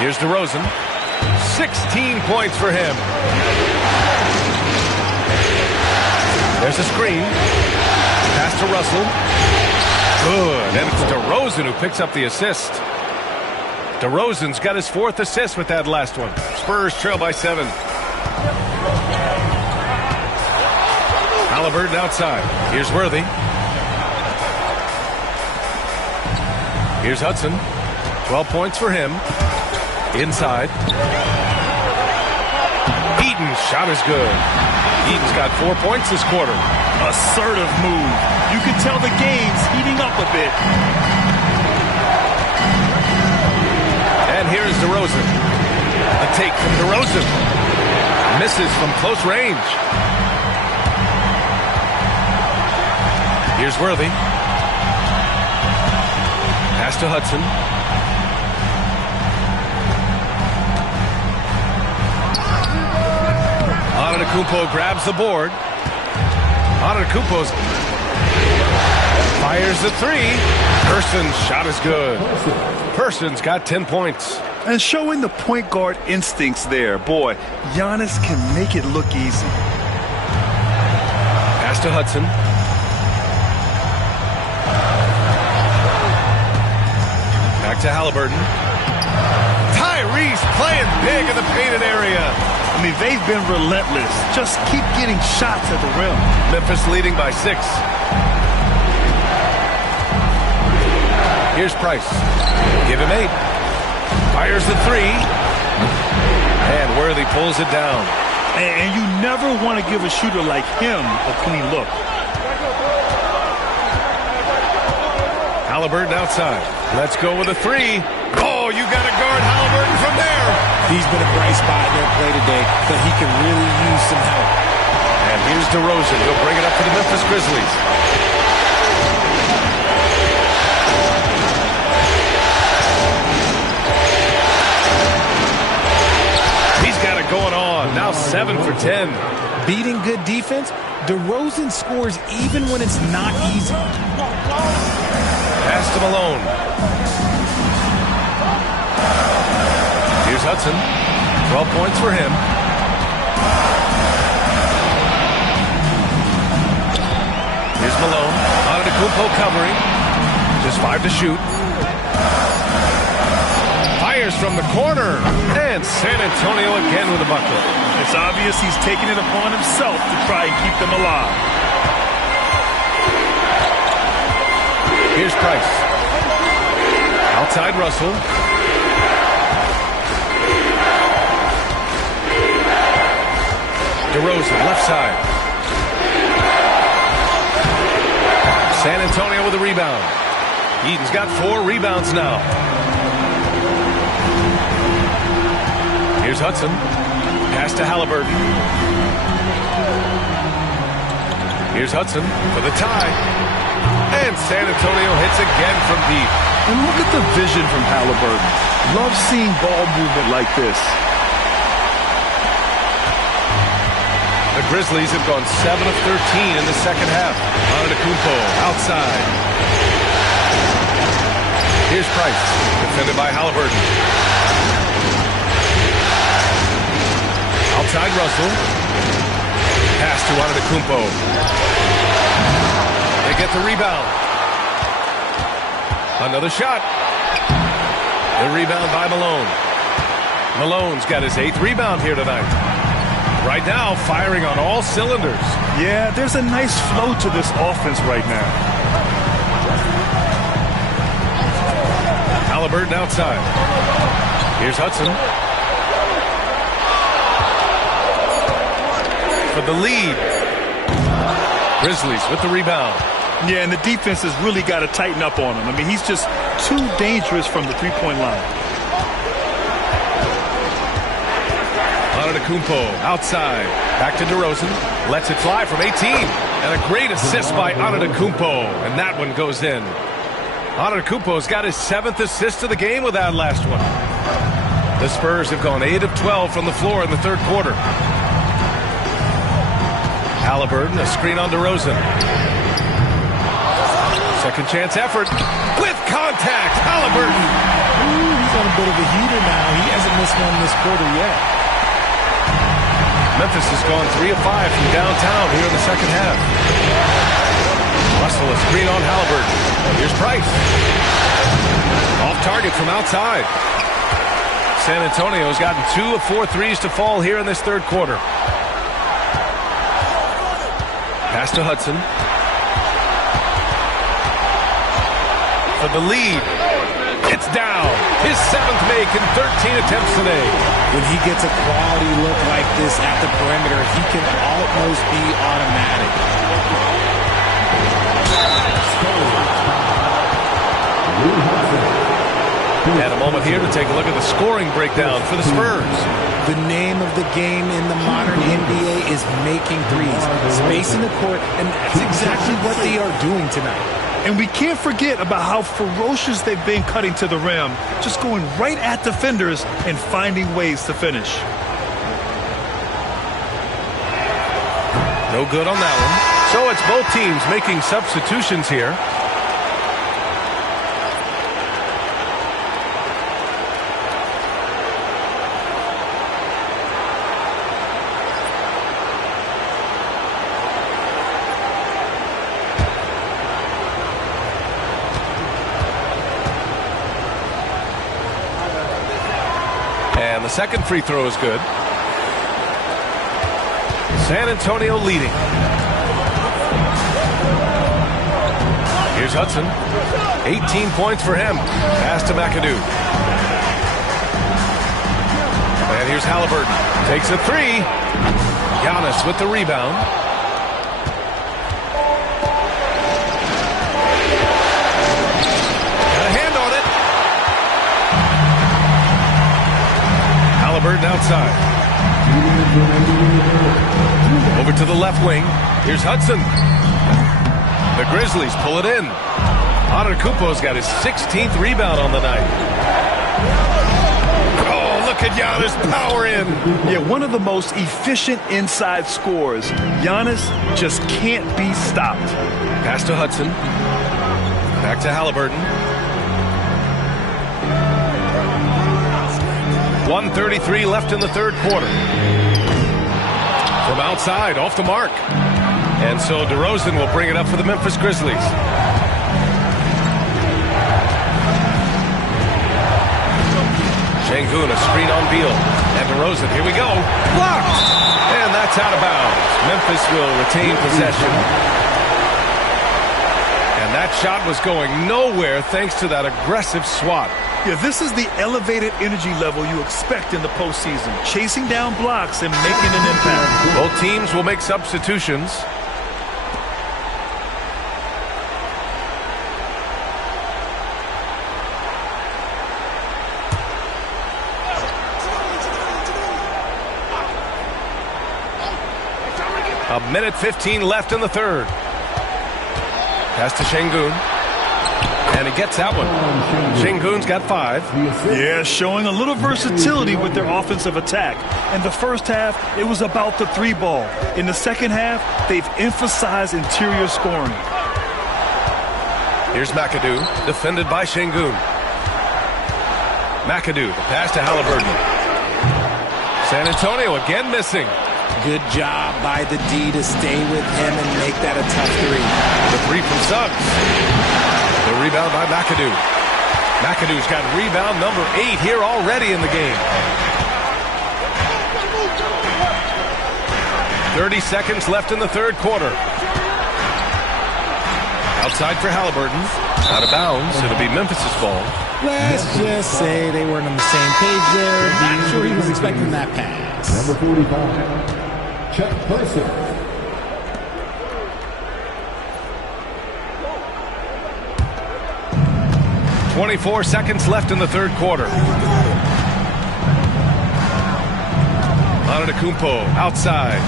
Here's DeRozan. 16 points for him. There's a screen. Pass to Russell. Good. And it's DeRozan who picks up the assist. DeRozan's got his 4th assist with that last one. Spurs trail by 7. Halliburton outside. Here's Worthy. Here's Hudson. 12 points for him. Inside. Eaton's shot is good. Eaton's got 4 points this quarter. Assertive move. You can tell the game's heating up a bit. And here's DeRozan. A take from DeRozan. Misses from close range. Here's Worthy. Pass to Hudson. Antetokounmpo grabs the board. Antetokounmpo fires the 3. Person's shot is good. Person's got 10 points. And showing the point guard instincts there. Boy, Giannis can make it look easy. Pass to Hudson. Back to Halliburton. Tyrese playing big in the painted area. I mean, they've been relentless. Just keep getting shots at the rim. Memphis leading by 6. Here's Price. Give him 8. Fires the 3. And Worthy pulls it down. And you never want to give a shooter like him a clean look. Halliburton outside. Let's go with a 3. Oh, you got to guard Halliburton from there. He's been a bright spot in their play today, but he can really use some help. And here's DeRozan. He'll bring it up for the Memphis Grizzlies. He's got it going on. Now 7 for 10. Beating good defense, DeRozan scores even when it's not easy. Pass to Malone. Here's Hudson. 12 points for him. Here's Malone. Antetokounmpo covering. Just 5 to shoot. Fires from the corner. And San Antonio again with a bucket. It's obvious he's taking it upon himself to try and keep them alive. Here's Price. Outside Russell. DeRozan, left side. San Antonio with a rebound. Eden's got 4 rebounds now. Here's Hudson. Pass to Halliburton. Here's Hudson for the tie. And San Antonio hits again from deep. And look at the vision from Halliburton. Love seeing ball movement like this. The Grizzlies have gone 7 of 13 in the second half. Antetokounmpo outside. Here's Price, defended by Halliburton. Outside Russell. Pass to Antetokounmpo. They get the rebound. Another shot. The rebound by Malone. Malone's got his 8th rebound here tonight. Right now, firing on all cylinders. Yeah, there's a nice flow to this offense right now. Halliburton outside. Here's Hudson. For the lead. Grizzlies with the rebound. Yeah, and the defense has really got to tighten up on him. I mean, he's just too dangerous from the three-point line. Antetokounmpo outside. Back to DeRozan. Lets it fly from 18. And a great assist by Antetokounmpo. And that one goes in. Antetokounmpo's got his 7th assist of the game with that last one. The Spurs have gone 8 of 12 from the floor in the third quarter. Halliburton, a screen on DeRozan. Second chance effort. With contact, Halliburton. Ooh, he's on a bit of a heater now. He hasn't missed one this quarter yet. Memphis has gone 3 of 5 from downtown here in the second half. Russell, a screen on Halliburton. Here's Price. Off target from outside. San Antonio's gotten 2 of 4 threes to fall here in this third quarter. Pass to Hudson. For the lead. It's down. His 7th make in 13 attempts today. When he gets a quality look like this at the perimeter, he can almost be automatic. And a moment here to take a look at the scoring breakdown for the Spurs. The name of the game in the modern NBA is making threes, spacing the court, and that's exactly what they are doing tonight. And we can't forget about how ferocious they've been cutting to the rim, just going right at defenders and finding ways to finish. No good on that one. So it's both teams making substitutions here. And the second free throw is good. San Antonio leading. Here's Hudson. 18 points for him. Pass to McAdoo. And here's Halliburton. Takes a 3. Giannis with the rebound. Got a hand on it. Halliburton outside. Over to the left wing. Here's Hudson. The Grizzlies pull it in. Antetokounmpo's got his 16th rebound on the night. Oh, look at Giannis power in. Yeah, one of the most efficient inside scorers. Giannis just can't be stopped. Pass to Hudson. Back to Halliburton. 1:33 left in the third quarter. From outside, off the mark. And so DeRozan will bring it up for the Memphis Grizzlies. Şengün, a screen on Beal. And DeRozan, here we go. Blocked! And that's out of bounds. Memphis will retain possession. And that shot was going nowhere thanks to that aggressive swat. Yeah, this is the elevated energy level you expect in the postseason. Chasing down blocks and making an impact. Both teams will make substitutions. A minute 15 left in the third. Pass to Şengün. And he gets that one. Şengün's got 5. Yeah, showing a little versatility with their offensive attack. In the first half, it was about the 3 ball. In the second half, they've emphasized interior scoring. Here's McAdoo, defended by Şengün. McAdoo, the pass to Halliburton. San Antonio again missing. Good job by the D to stay with him and make that a tough 3. The 3 from Suggs. The rebound by McAdoo. McAdoo's got rebound number 8 here already in the game. 30 seconds left in the third quarter. Outside for Halliburton. Out of bounds. It'll be Memphis's ball. Let's just say they weren't on the same page there. Not sure he was expecting that pass. Number 45, Chuck Person. 24 seconds left in the third quarter. Antetokounmpo outside.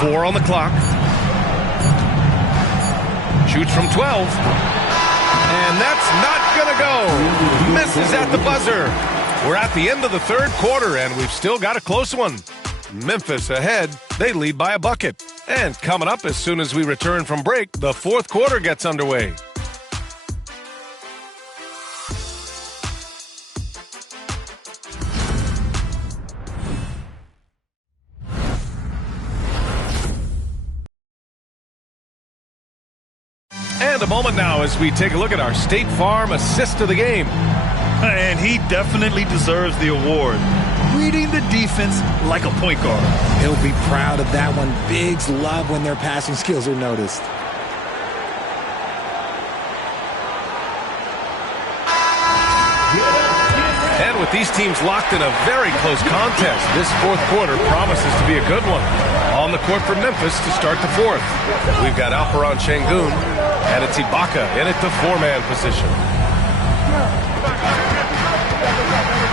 Four on the clock. Shoots from 12. And that's not going to go. Misses at the buzzer. We're at the end of the third quarter, and we've still got a close one. Memphis ahead. They lead by a bucket. And coming up as soon as we return from break, the fourth quarter gets underway. And a moment now as we take a look at our State Farm assist of the game. And he definitely deserves the award. Reading the defense like a point guard. He'll be proud of that one. Bigs love when their passing skills are noticed. And with these teams locked in a very close contest, this fourth quarter promises to be a good one. On the court for Memphis to start the fourth. We've got Alperen Şengün, and it's Ibaka in at the 4-man position.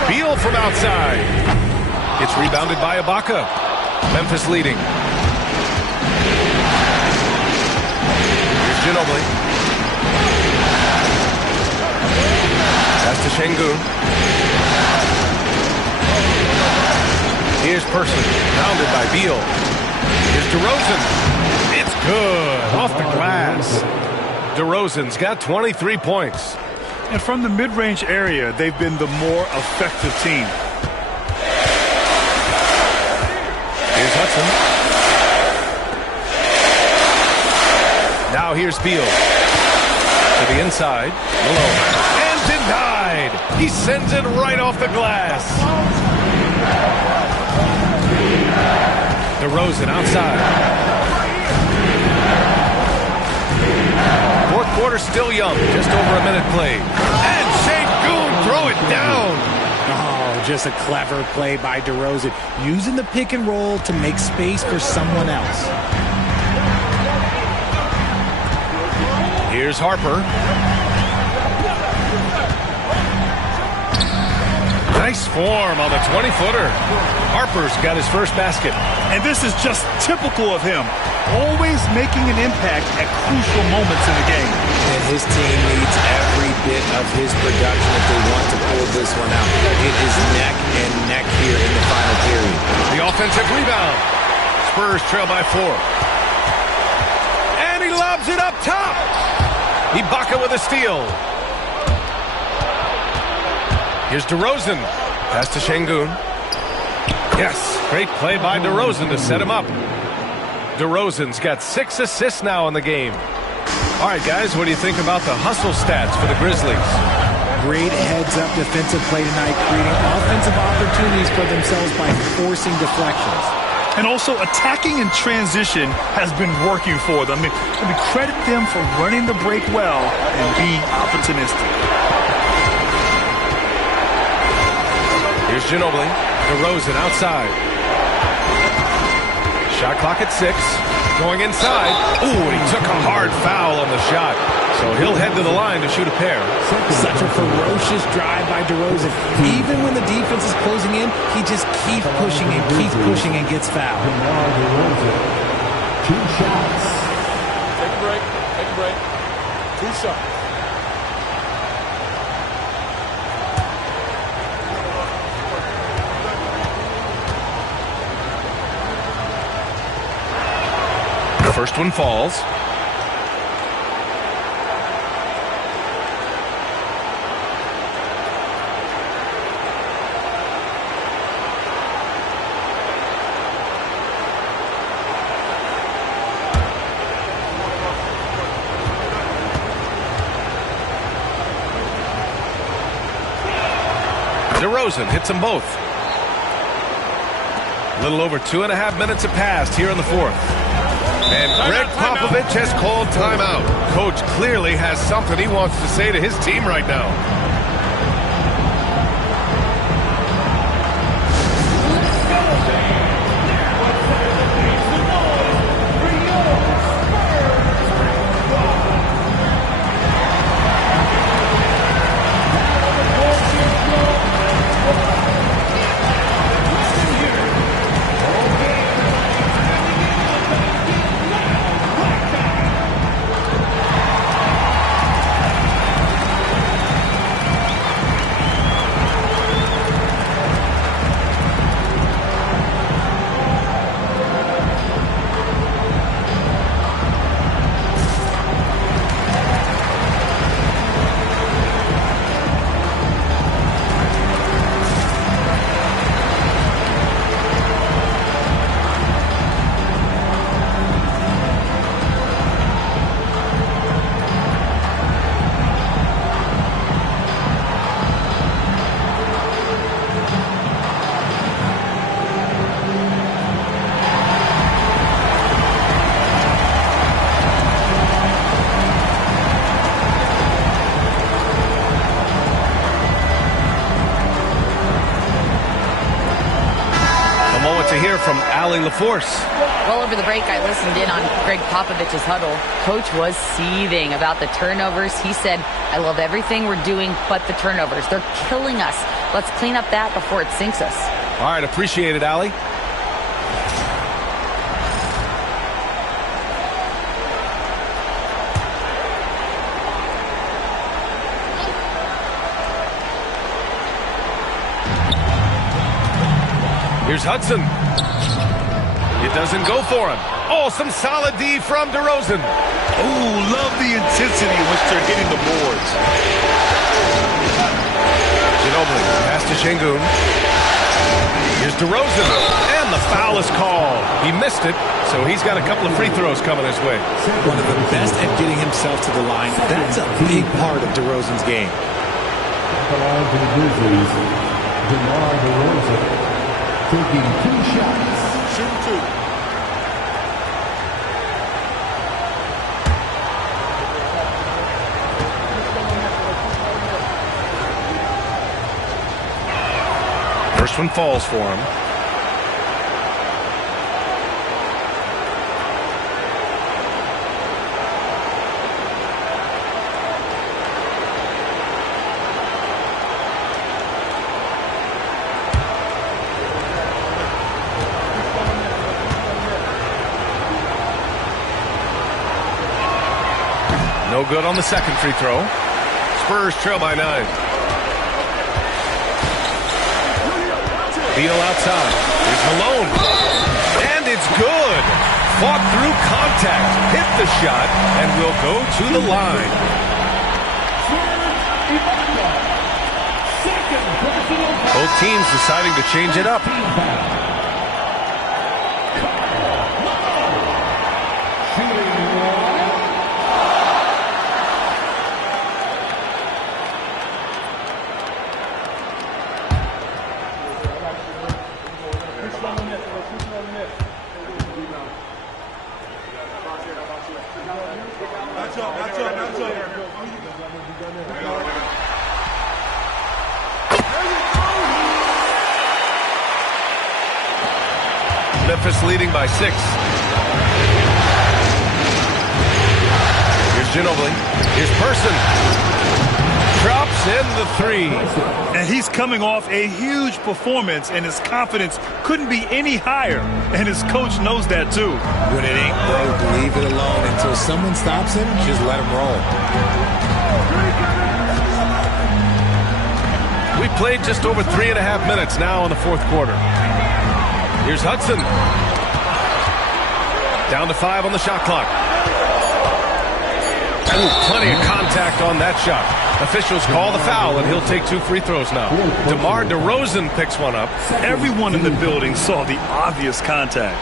Beal from outside. It's rebounded by Ibaka. Memphis leading. Here's Ginobili. Pass to Şengün. Here's Person, pounded by Beal. Here's DeRozan. It's good, off the glass. DeRozan's got 23 points. And from the mid-range area, they've been the more effective team. Here's Hudson. Now here's Beal. To the inside. Malone. And denied. He sends it right off the glass. DeRozan outside. Fourth quarter still young. Just over a minute played. And Şengün throw it down. Oh, just a clever play by DeRozan. Using the pick and roll to make space for someone else. Here's Harper. Nice form on the 20-footer. Harper's got his first basket. And this is just typical of him. Always making an impact at crucial moments in the game. And his team needs every bit of his production if they want to pull this one out. It is neck and neck here in the final period. The offensive rebound. Spurs trail by 4. And he lobs it up top. Ibaka with a steal. Here's DeRozan. Pass to Şengün. Yes, great play by DeRozan to set him up. DeRozan's got 6 assists now in the game. All right, guys, what do you think about the hustle stats for the Grizzlies? Great heads-up defensive play tonight, creating offensive opportunities for themselves by forcing deflections. And also attacking in transition has been working for them. I mean, credit them for running the break well and being opportunistic. Here's Ginobili. DeRozan outside. Shot clock at 6. Going inside. Ooh, he took a hard foul on the shot. So he'll head to the line to shoot a pair. Such a ferocious drive by DeRozan. Even when the defense is closing in, he just keeps pushing and gets fouled. 2 shots. Take a break. 2 shots. The first one falls. DeRozan hits them both. A little over 2.5 minutes have passed here in the 4th. And Greg Popovich has called timeout. Coach clearly has something he wants to say to his team right now. From Allie LaForce. Well, over the break, I listened in on Greg Popovich's huddle. Coach was seething about the turnovers. He said, I love everything we're doing but the turnovers. They're killing us. Let's clean up that before it sinks us. All right, appreciate it, Allie. Here's Hudson. It doesn't go for him. Oh, some solid D from DeRozan. Ooh, love the intensity in which they're hitting the boards. Ginobili pass to Şengün. Here's DeRozan, and the foul is called. He missed it, so he's got a couple of free throws coming his way. One of the best at getting himself to the line. That's a big part of DeRozan's game. The line for the Grizzlies, DeMar DeRozan, taking 2 shots. Shoot 2. First one falls for him. No good on the second free throw. Spurs trail by 9. Beal outside. Here's Malone. And it's good. Fought through contact. Hit the shot and will go to the line. Both teams deciding to change it up. Memphis leading by 6. Here's Ginobili. Here's Person. Drops in the 3. And he's coming off a huge performance, and his confidence couldn't be any higher. And his coach knows that, too. When it ain't broke, leave it alone. Until someone stops him, just let him roll. We played just over 3.5 minutes now in the fourth quarter. Here's Hudson. Down to 5 on the shot clock. Ooh, plenty of contact on that shot. Officials call the foul, and he'll take 2 free throws now. DeMar DeRozan picks one up. Everyone in the building saw the obvious contact.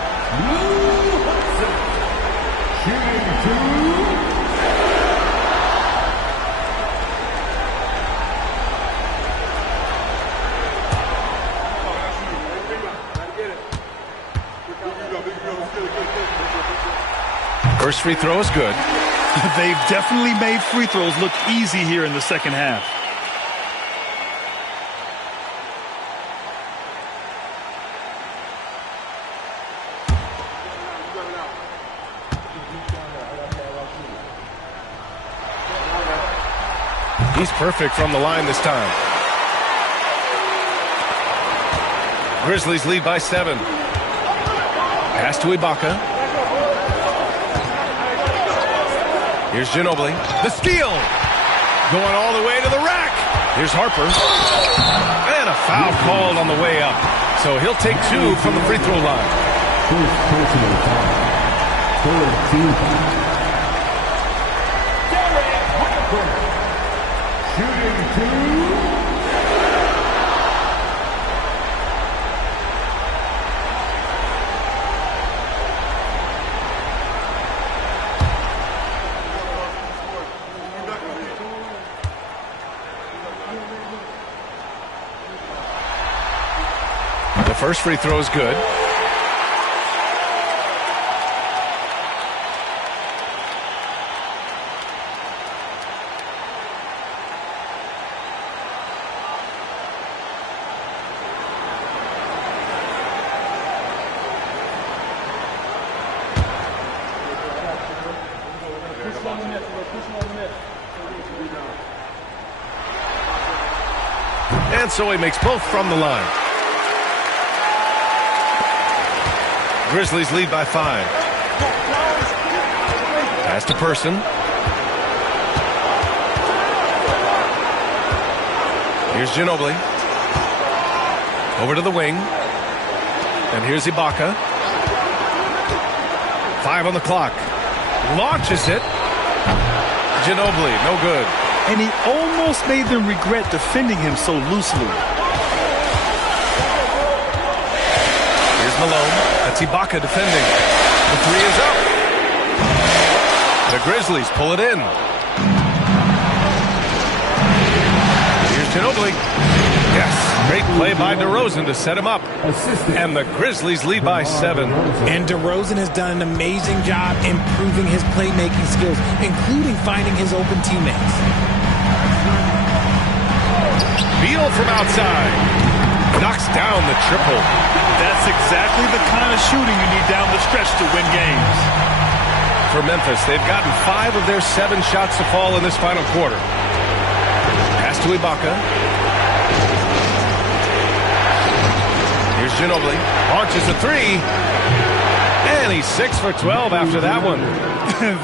First free throw is good. They've definitely made free throws look easy here in the second half. He's perfect from the line this time. Grizzlies lead by 7. Pass to Ibaka. Here's Ginobili. The steal. Going all the way to the rack. Here's Harper. And a foul called on the way up. So he'll take 2 from the free throw line. The first free throw is good. And so he makes both from the line. Grizzlies lead by 5. Pass to Person. Here's Ginobili. Over to the wing. And here's Ibaka. 5 on the clock. Launches it. Ginobili, no good. And he almost made them regret defending him so loosely. Here's Malone. That's Ibaka defending. The 3 is up. The Grizzlies pull it in. Here's Ginobili. Yes, great play by DeRozan to set him up. And the Grizzlies lead by 7. And DeRozan has done an amazing job improving his playmaking skills, including finding his open teammates. Beal from outside. Knocks down the triple. That's exactly the kind of shooting you need down the stretch to win games. For Memphis, they've gotten 5 of their 7 shots to fall in this final quarter. Pass to Ibaka. Here's Ginobili. Launches a 3. And he's 6 for 12 after that one.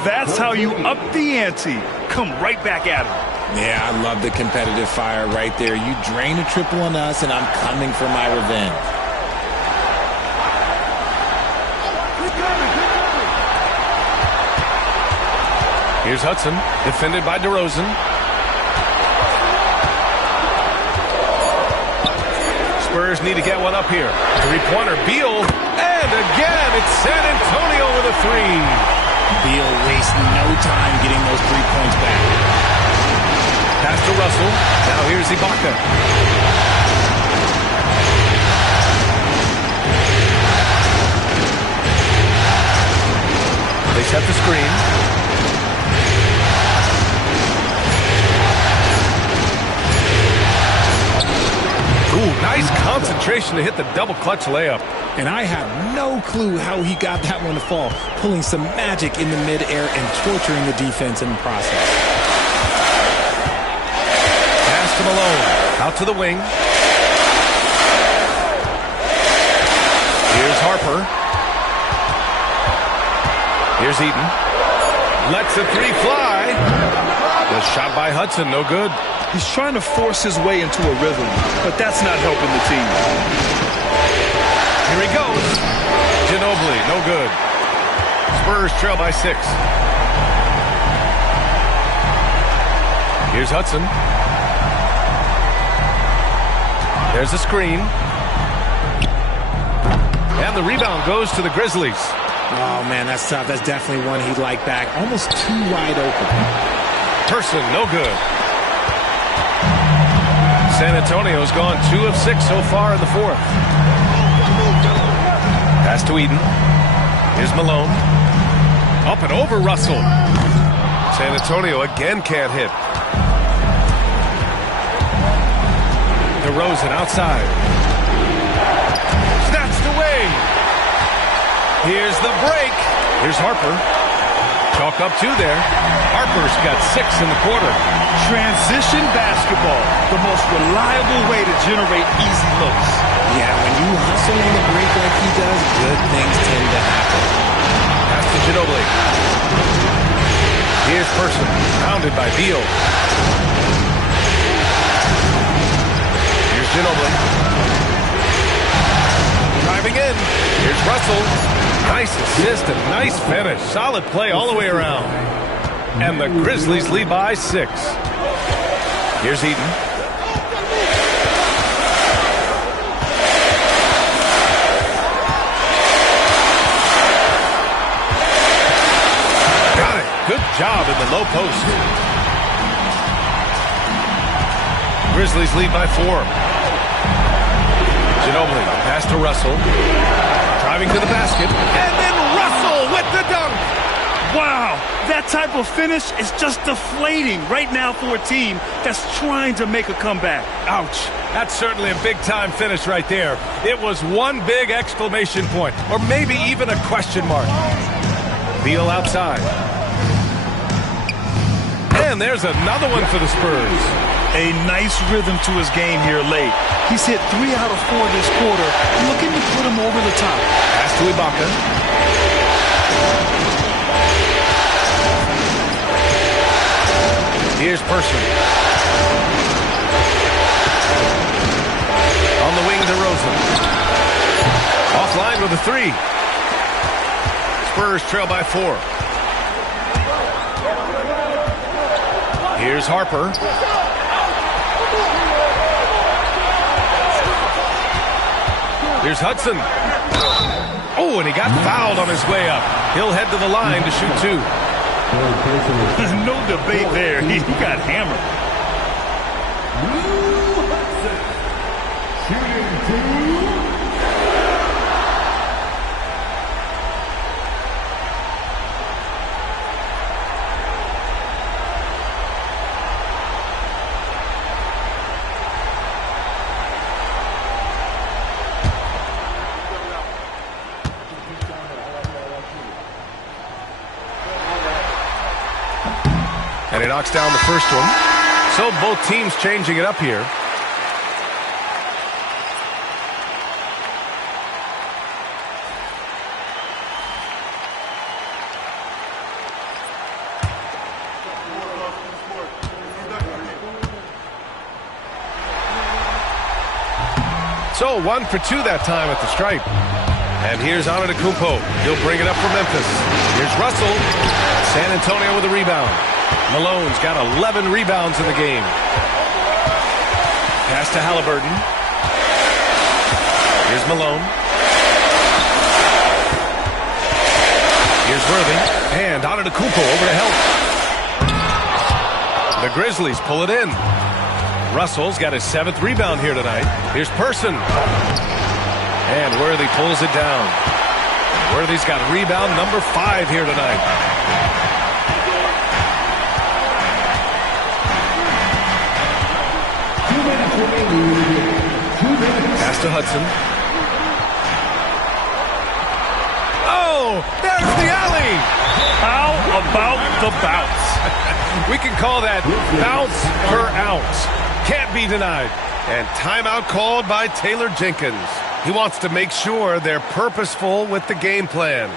That's how you up the ante. Come right back at him. Yeah, I love the competitive fire right there. You drain a triple on us, and I'm coming for my revenge. Here's Hudson, defended by DeRozan. Spurs need to get one up here. 3-pointer, Beal, and again, it's San Antonio with a 3. Beal wastes no time getting those 3 points back. Pass to Russell. Now here's Ibaka. set the screen. Ooh, nice concentration to hit the double clutch layup. And I have no clue how he got that one to fall, pulling some magic in the midair and torturing the defense in the process. Pass to Malone. Out to the wing. Here's Harper. Here's Eaton. Lets the three fly. The shot by Hudson, no good. He's trying to force his way into a rhythm, but that's not helping the team. Here he goes. Ginobili, no good. Spurs trail by 6. Here's Hudson. There's the screen. And the rebound goes to the Grizzlies. Oh, man, that's tough. That's definitely one he'd like back. Almost too wide open. Person, no good. San Antonio's gone 2 of 6 so far in the 4th. Pass to Eden. Here's Malone. Up and over Russell. San Antonio again can't hit. DeRozan outside. Snatched away. Here's the break. Here's Harper. Chalk up 2 there. Harper's got 6 in the quarter. Transition basketball, the most reliable way to generate easy looks. Yeah, when you hustle on the break like he does, good things tend to happen. Pass to Ginobili. Here's Person, pounded by Beal. Here's Ginobili. Driving in. Here's Russell. Nice assist and nice finish. Solid play all the way around. And the Grizzlies lead by 6. Here's Eaton. Got it. Good job in the low post. Grizzlies lead by 4. Ginobili, pass to Russell. Driving to the basket. And then Russell with the dunk. Wow, that type of finish is just deflating right now for a team that's trying to make a comeback. Ouch. That's certainly a big-time finish right there. It was one big exclamation point, or maybe even a question mark. Beal outside. And there's another one for the Spurs. A nice rhythm to his game here late. He's hit 3 out of 4 this quarter, looking to put him over the top. Pass to Ibaka. Here's Person. On the wing, DeRozan. Offline with a 3. Spurs trail by 4. Here's Harper. Here's Hudson. Oh, and he got fouled on his way up. He'll head to the line to shoot 2. No debate there. He got hammered. And he knocks down the first one. So both teams changing it up here. So 1 for 2 that time at the stripe. And here's Antetokounmpo. He'll bring it up for Memphis. Here's Russell. San Antonio with a rebound. Malone's got 11 rebounds in the game. Pass to Halliburton. Here's Malone. Here's Worthy. And Antetokounmpo over to help. The Grizzlies pull it in. Russell's got his 7th rebound here tonight. Here's Person. And Worthy pulls it down. Worthy's got rebound number 5 here tonight. Pass to Hudson. Oh, there's the alley. How about the bounce? We can call that bounce per ounce. Can't be denied. And timeout called by Taylor Jenkins. He wants to make sure they're purposeful with the game plan.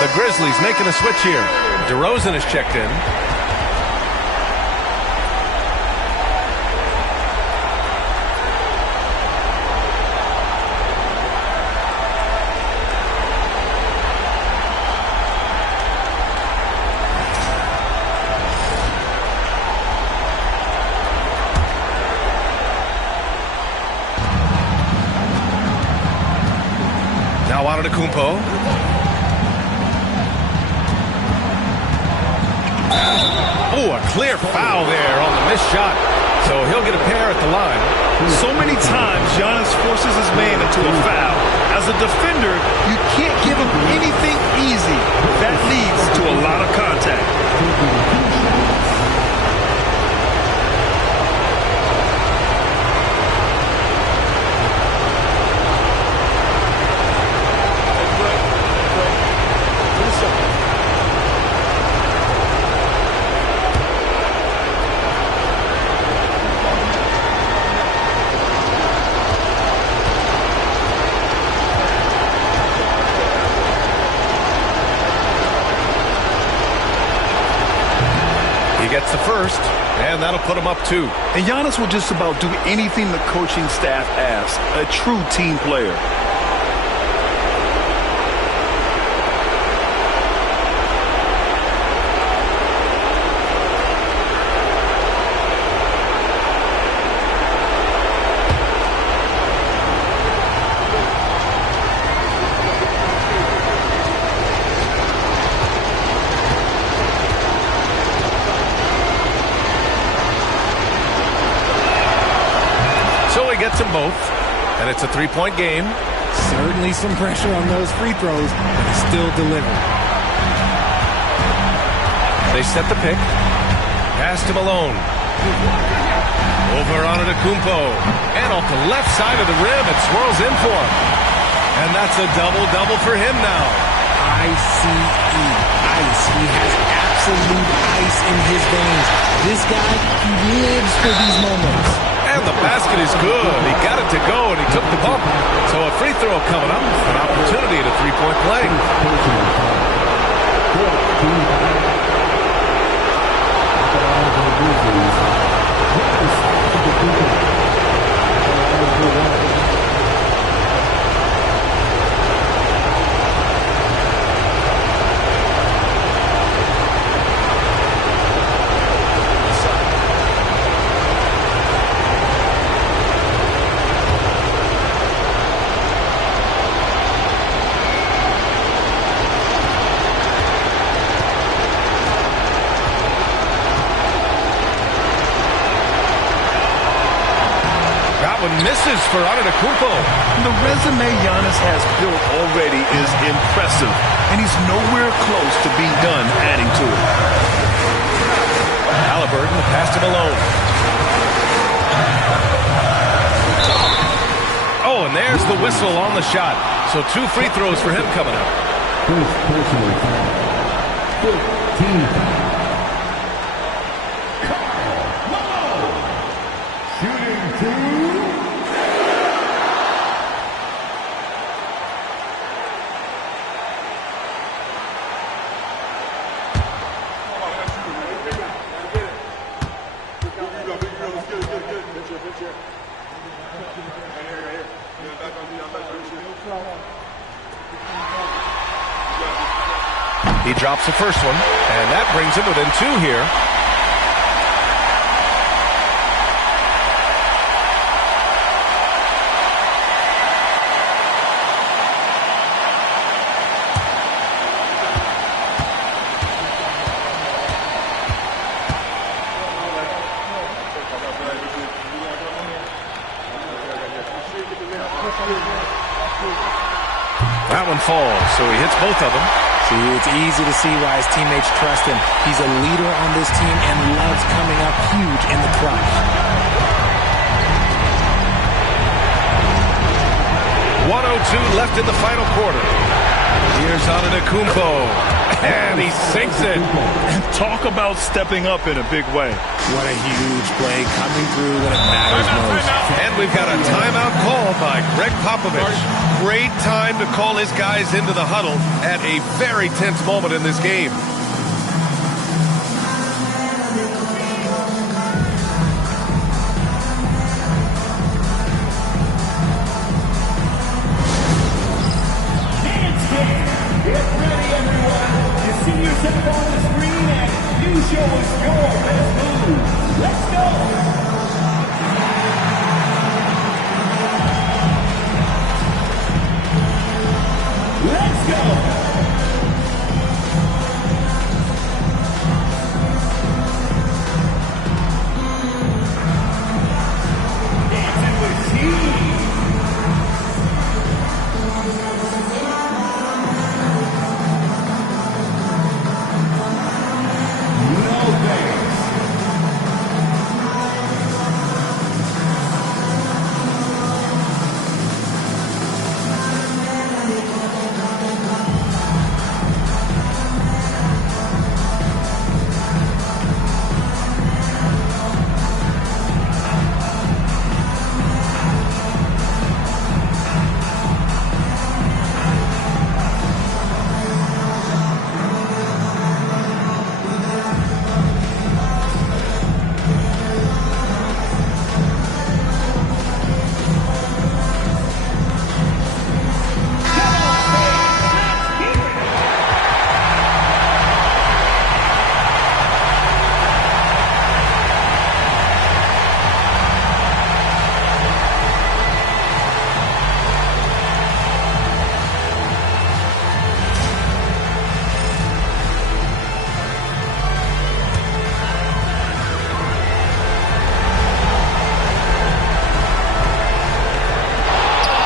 The Grizzlies making a switch here. DeRozan is checked in. Now out of Kumpo. Oh, a clear foul there on the missed shot. So he'll get a pair at the line. So many times Giannis forces his man into a foul. As a defender, you can't give him anything easy. That leads to a lot of contact. Gets the first, and that'll put him up 2. And Giannis will just about do anything the coaching staff asks. A true team player. Gets them both, and it's a 3-point game. Certainly some pressure on those free throws, but he still delivered. They set the pick. Pass to Malone. Over on Kumpo. And off the left side of the rim, it swirls in for him. And that's a double-double for him now. I-C-E. Ice. He has absolute ice in his veins. This guy, he lives for these moments. And the basket is good. He got it to go, and he took the bump. So a free throw coming up. An opportunity at a 3-point play. misses for Antetokounmpo. The resume Giannis has built already is impressive, and he's nowhere close to being done adding to it. Halliburton passed him alone. Oh, and there's the whistle on the shot. So 2 free throws for him coming up. First personal foul. 15 foul. He drops the first one, and that brings him within 2 here. That one falls, so he hits both of them. See, it's easy to see why his teammates trust him. He's a leader on this team and loves coming up huge in the clutch. 1:02 left in the final quarter. Here's Antetokounmpo, and he sinks it. And talk about stepping up in a big way. What a huge play coming through when it matters most. And we've got a timeout call by Greg Popovich. Great time to call his guys into the huddle at a very tense moment in this game. Get ready, everyone. You see yourself on the screen and you show us your best move. Let's go. Let's go. Dancing with Steve.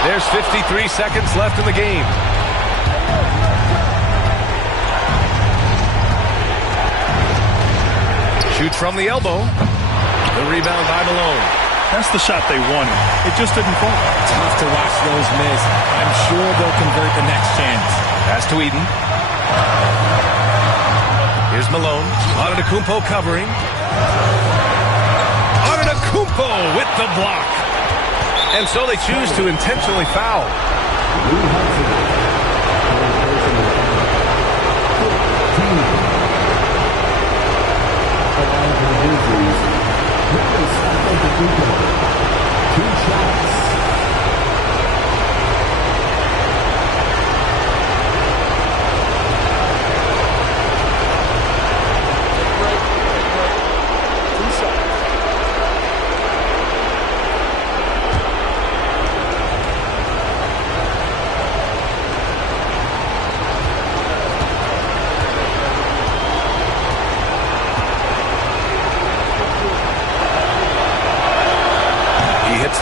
There's 53 seconds left in the game. Shoots from the elbow. The rebound by Malone. That's the shot they wanted. It just didn't fall. Tough to watch those miss. I'm sure they'll convert the next chance. Pass to Eden. Here's Malone. Antetokounmpo covering. Antetokounmpo with the block. And so they choose to intentionally foul. Two shots.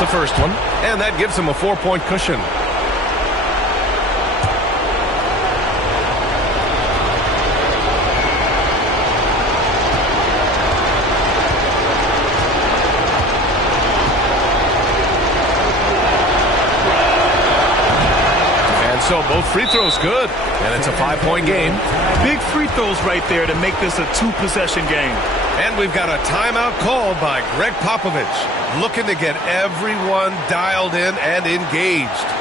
the first one, and that gives him a 4-point cushion. So both free throws good, and it's a 5-point game. Big free throws right there to make this a 2-possession game. And we've got a timeout called by Greg Popovich, looking to get everyone dialed in and engaged.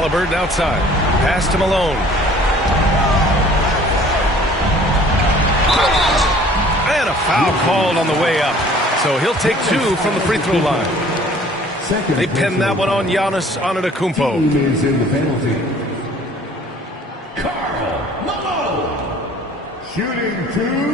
Halliburton outside. Pass to Malone. And a foul called on the way up. So he'll take 2 from the free throw line. They pin that one on Giannis Antetokounmpo. Team is in the penalty. Karl Malone. Shooting 2.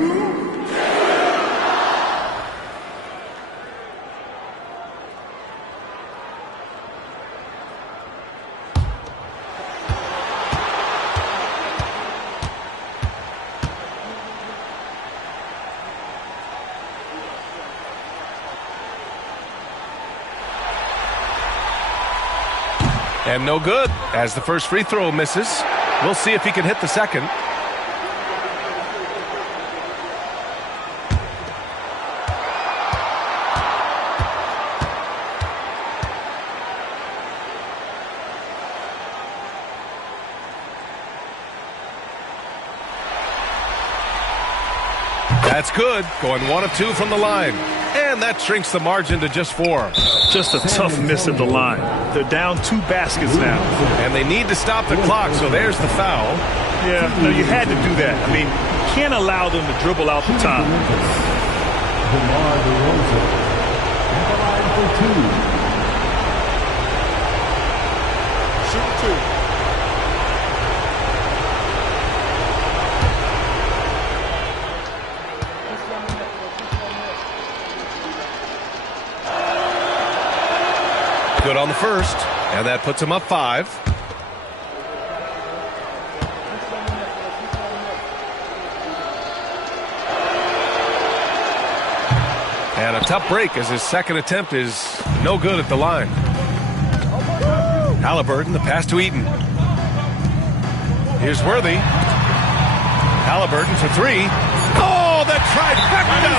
And no good, as the first free throw misses. We'll see if he can hit the second. That's good, going 1 of 2 from the line. And that shrinks the margin to just 4. Just a tough miss at the line. They're down 2 baskets now. And they need to stop the clock, so there's the foul. Yeah, no, you had to do that. I mean, you can't allow them to dribble out the time. DeMar DeRozan at the line for 2. Shoot 2. Good on the first, and that puts him up 5. And a tough break as his second attempt is no good at the line. Halliburton, the pass to Eaton. Here's Worthy. Halliburton for 3. Oh, the trifecta!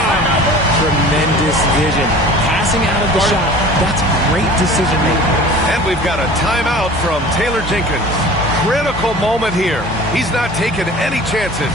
Tremendous vision. Passing out of the shot. That's great decision making. And we've got a timeout from Taylor Jenkins. Critical moment here. He's not taking any chances.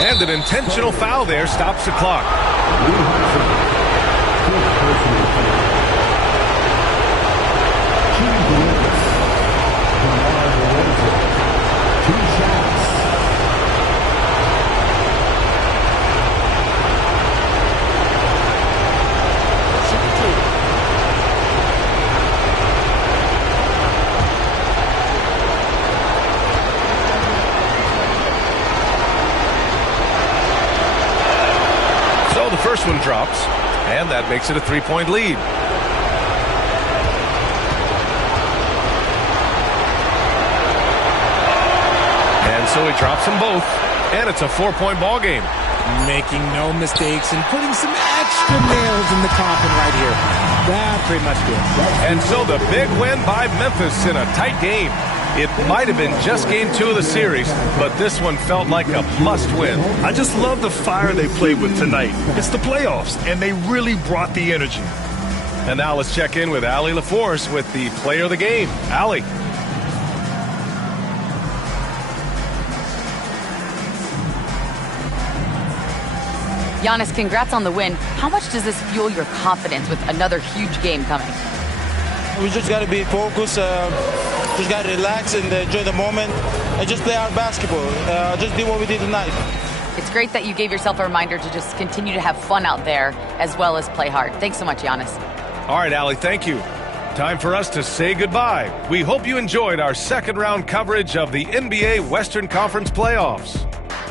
And an intentional foul there stops the clock. The first one drops, and that makes it a 3-point lead. And so he drops them both, and it's a 4-point ball game. Making no mistakes and putting some extra nails in the coffin right here. That pretty much good. And so the big win by Memphis in a tight game. It might have been just game 2 of the series, but this one felt like a must-win. I just love the fire they played with tonight. It's the playoffs, and they really brought the energy. And now let's check in with Allie LaForce with the player of the game. Allie. Giannis, congrats on the win. How much does this fuel your confidence with another huge game coming? We just got to be focused, just got to relax and enjoy the moment and just play our basketball. Just do what we did tonight. It's great that you gave yourself a reminder to just continue to have fun out there as well as play hard. Thanks so much, Giannis. All right, Allie, thank you. Time for us to say goodbye. We hope you enjoyed our second round coverage of the NBA Western Conference playoffs.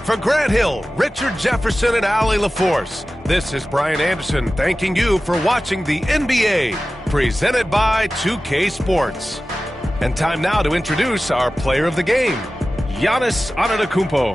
For Grant Hill, Richard Jefferson, and Allie LaForce, this is Brian Anderson thanking you for watching the NBA, presented by 2K Sports. And time now to introduce our player of the game, Giannis Antetokounmpo.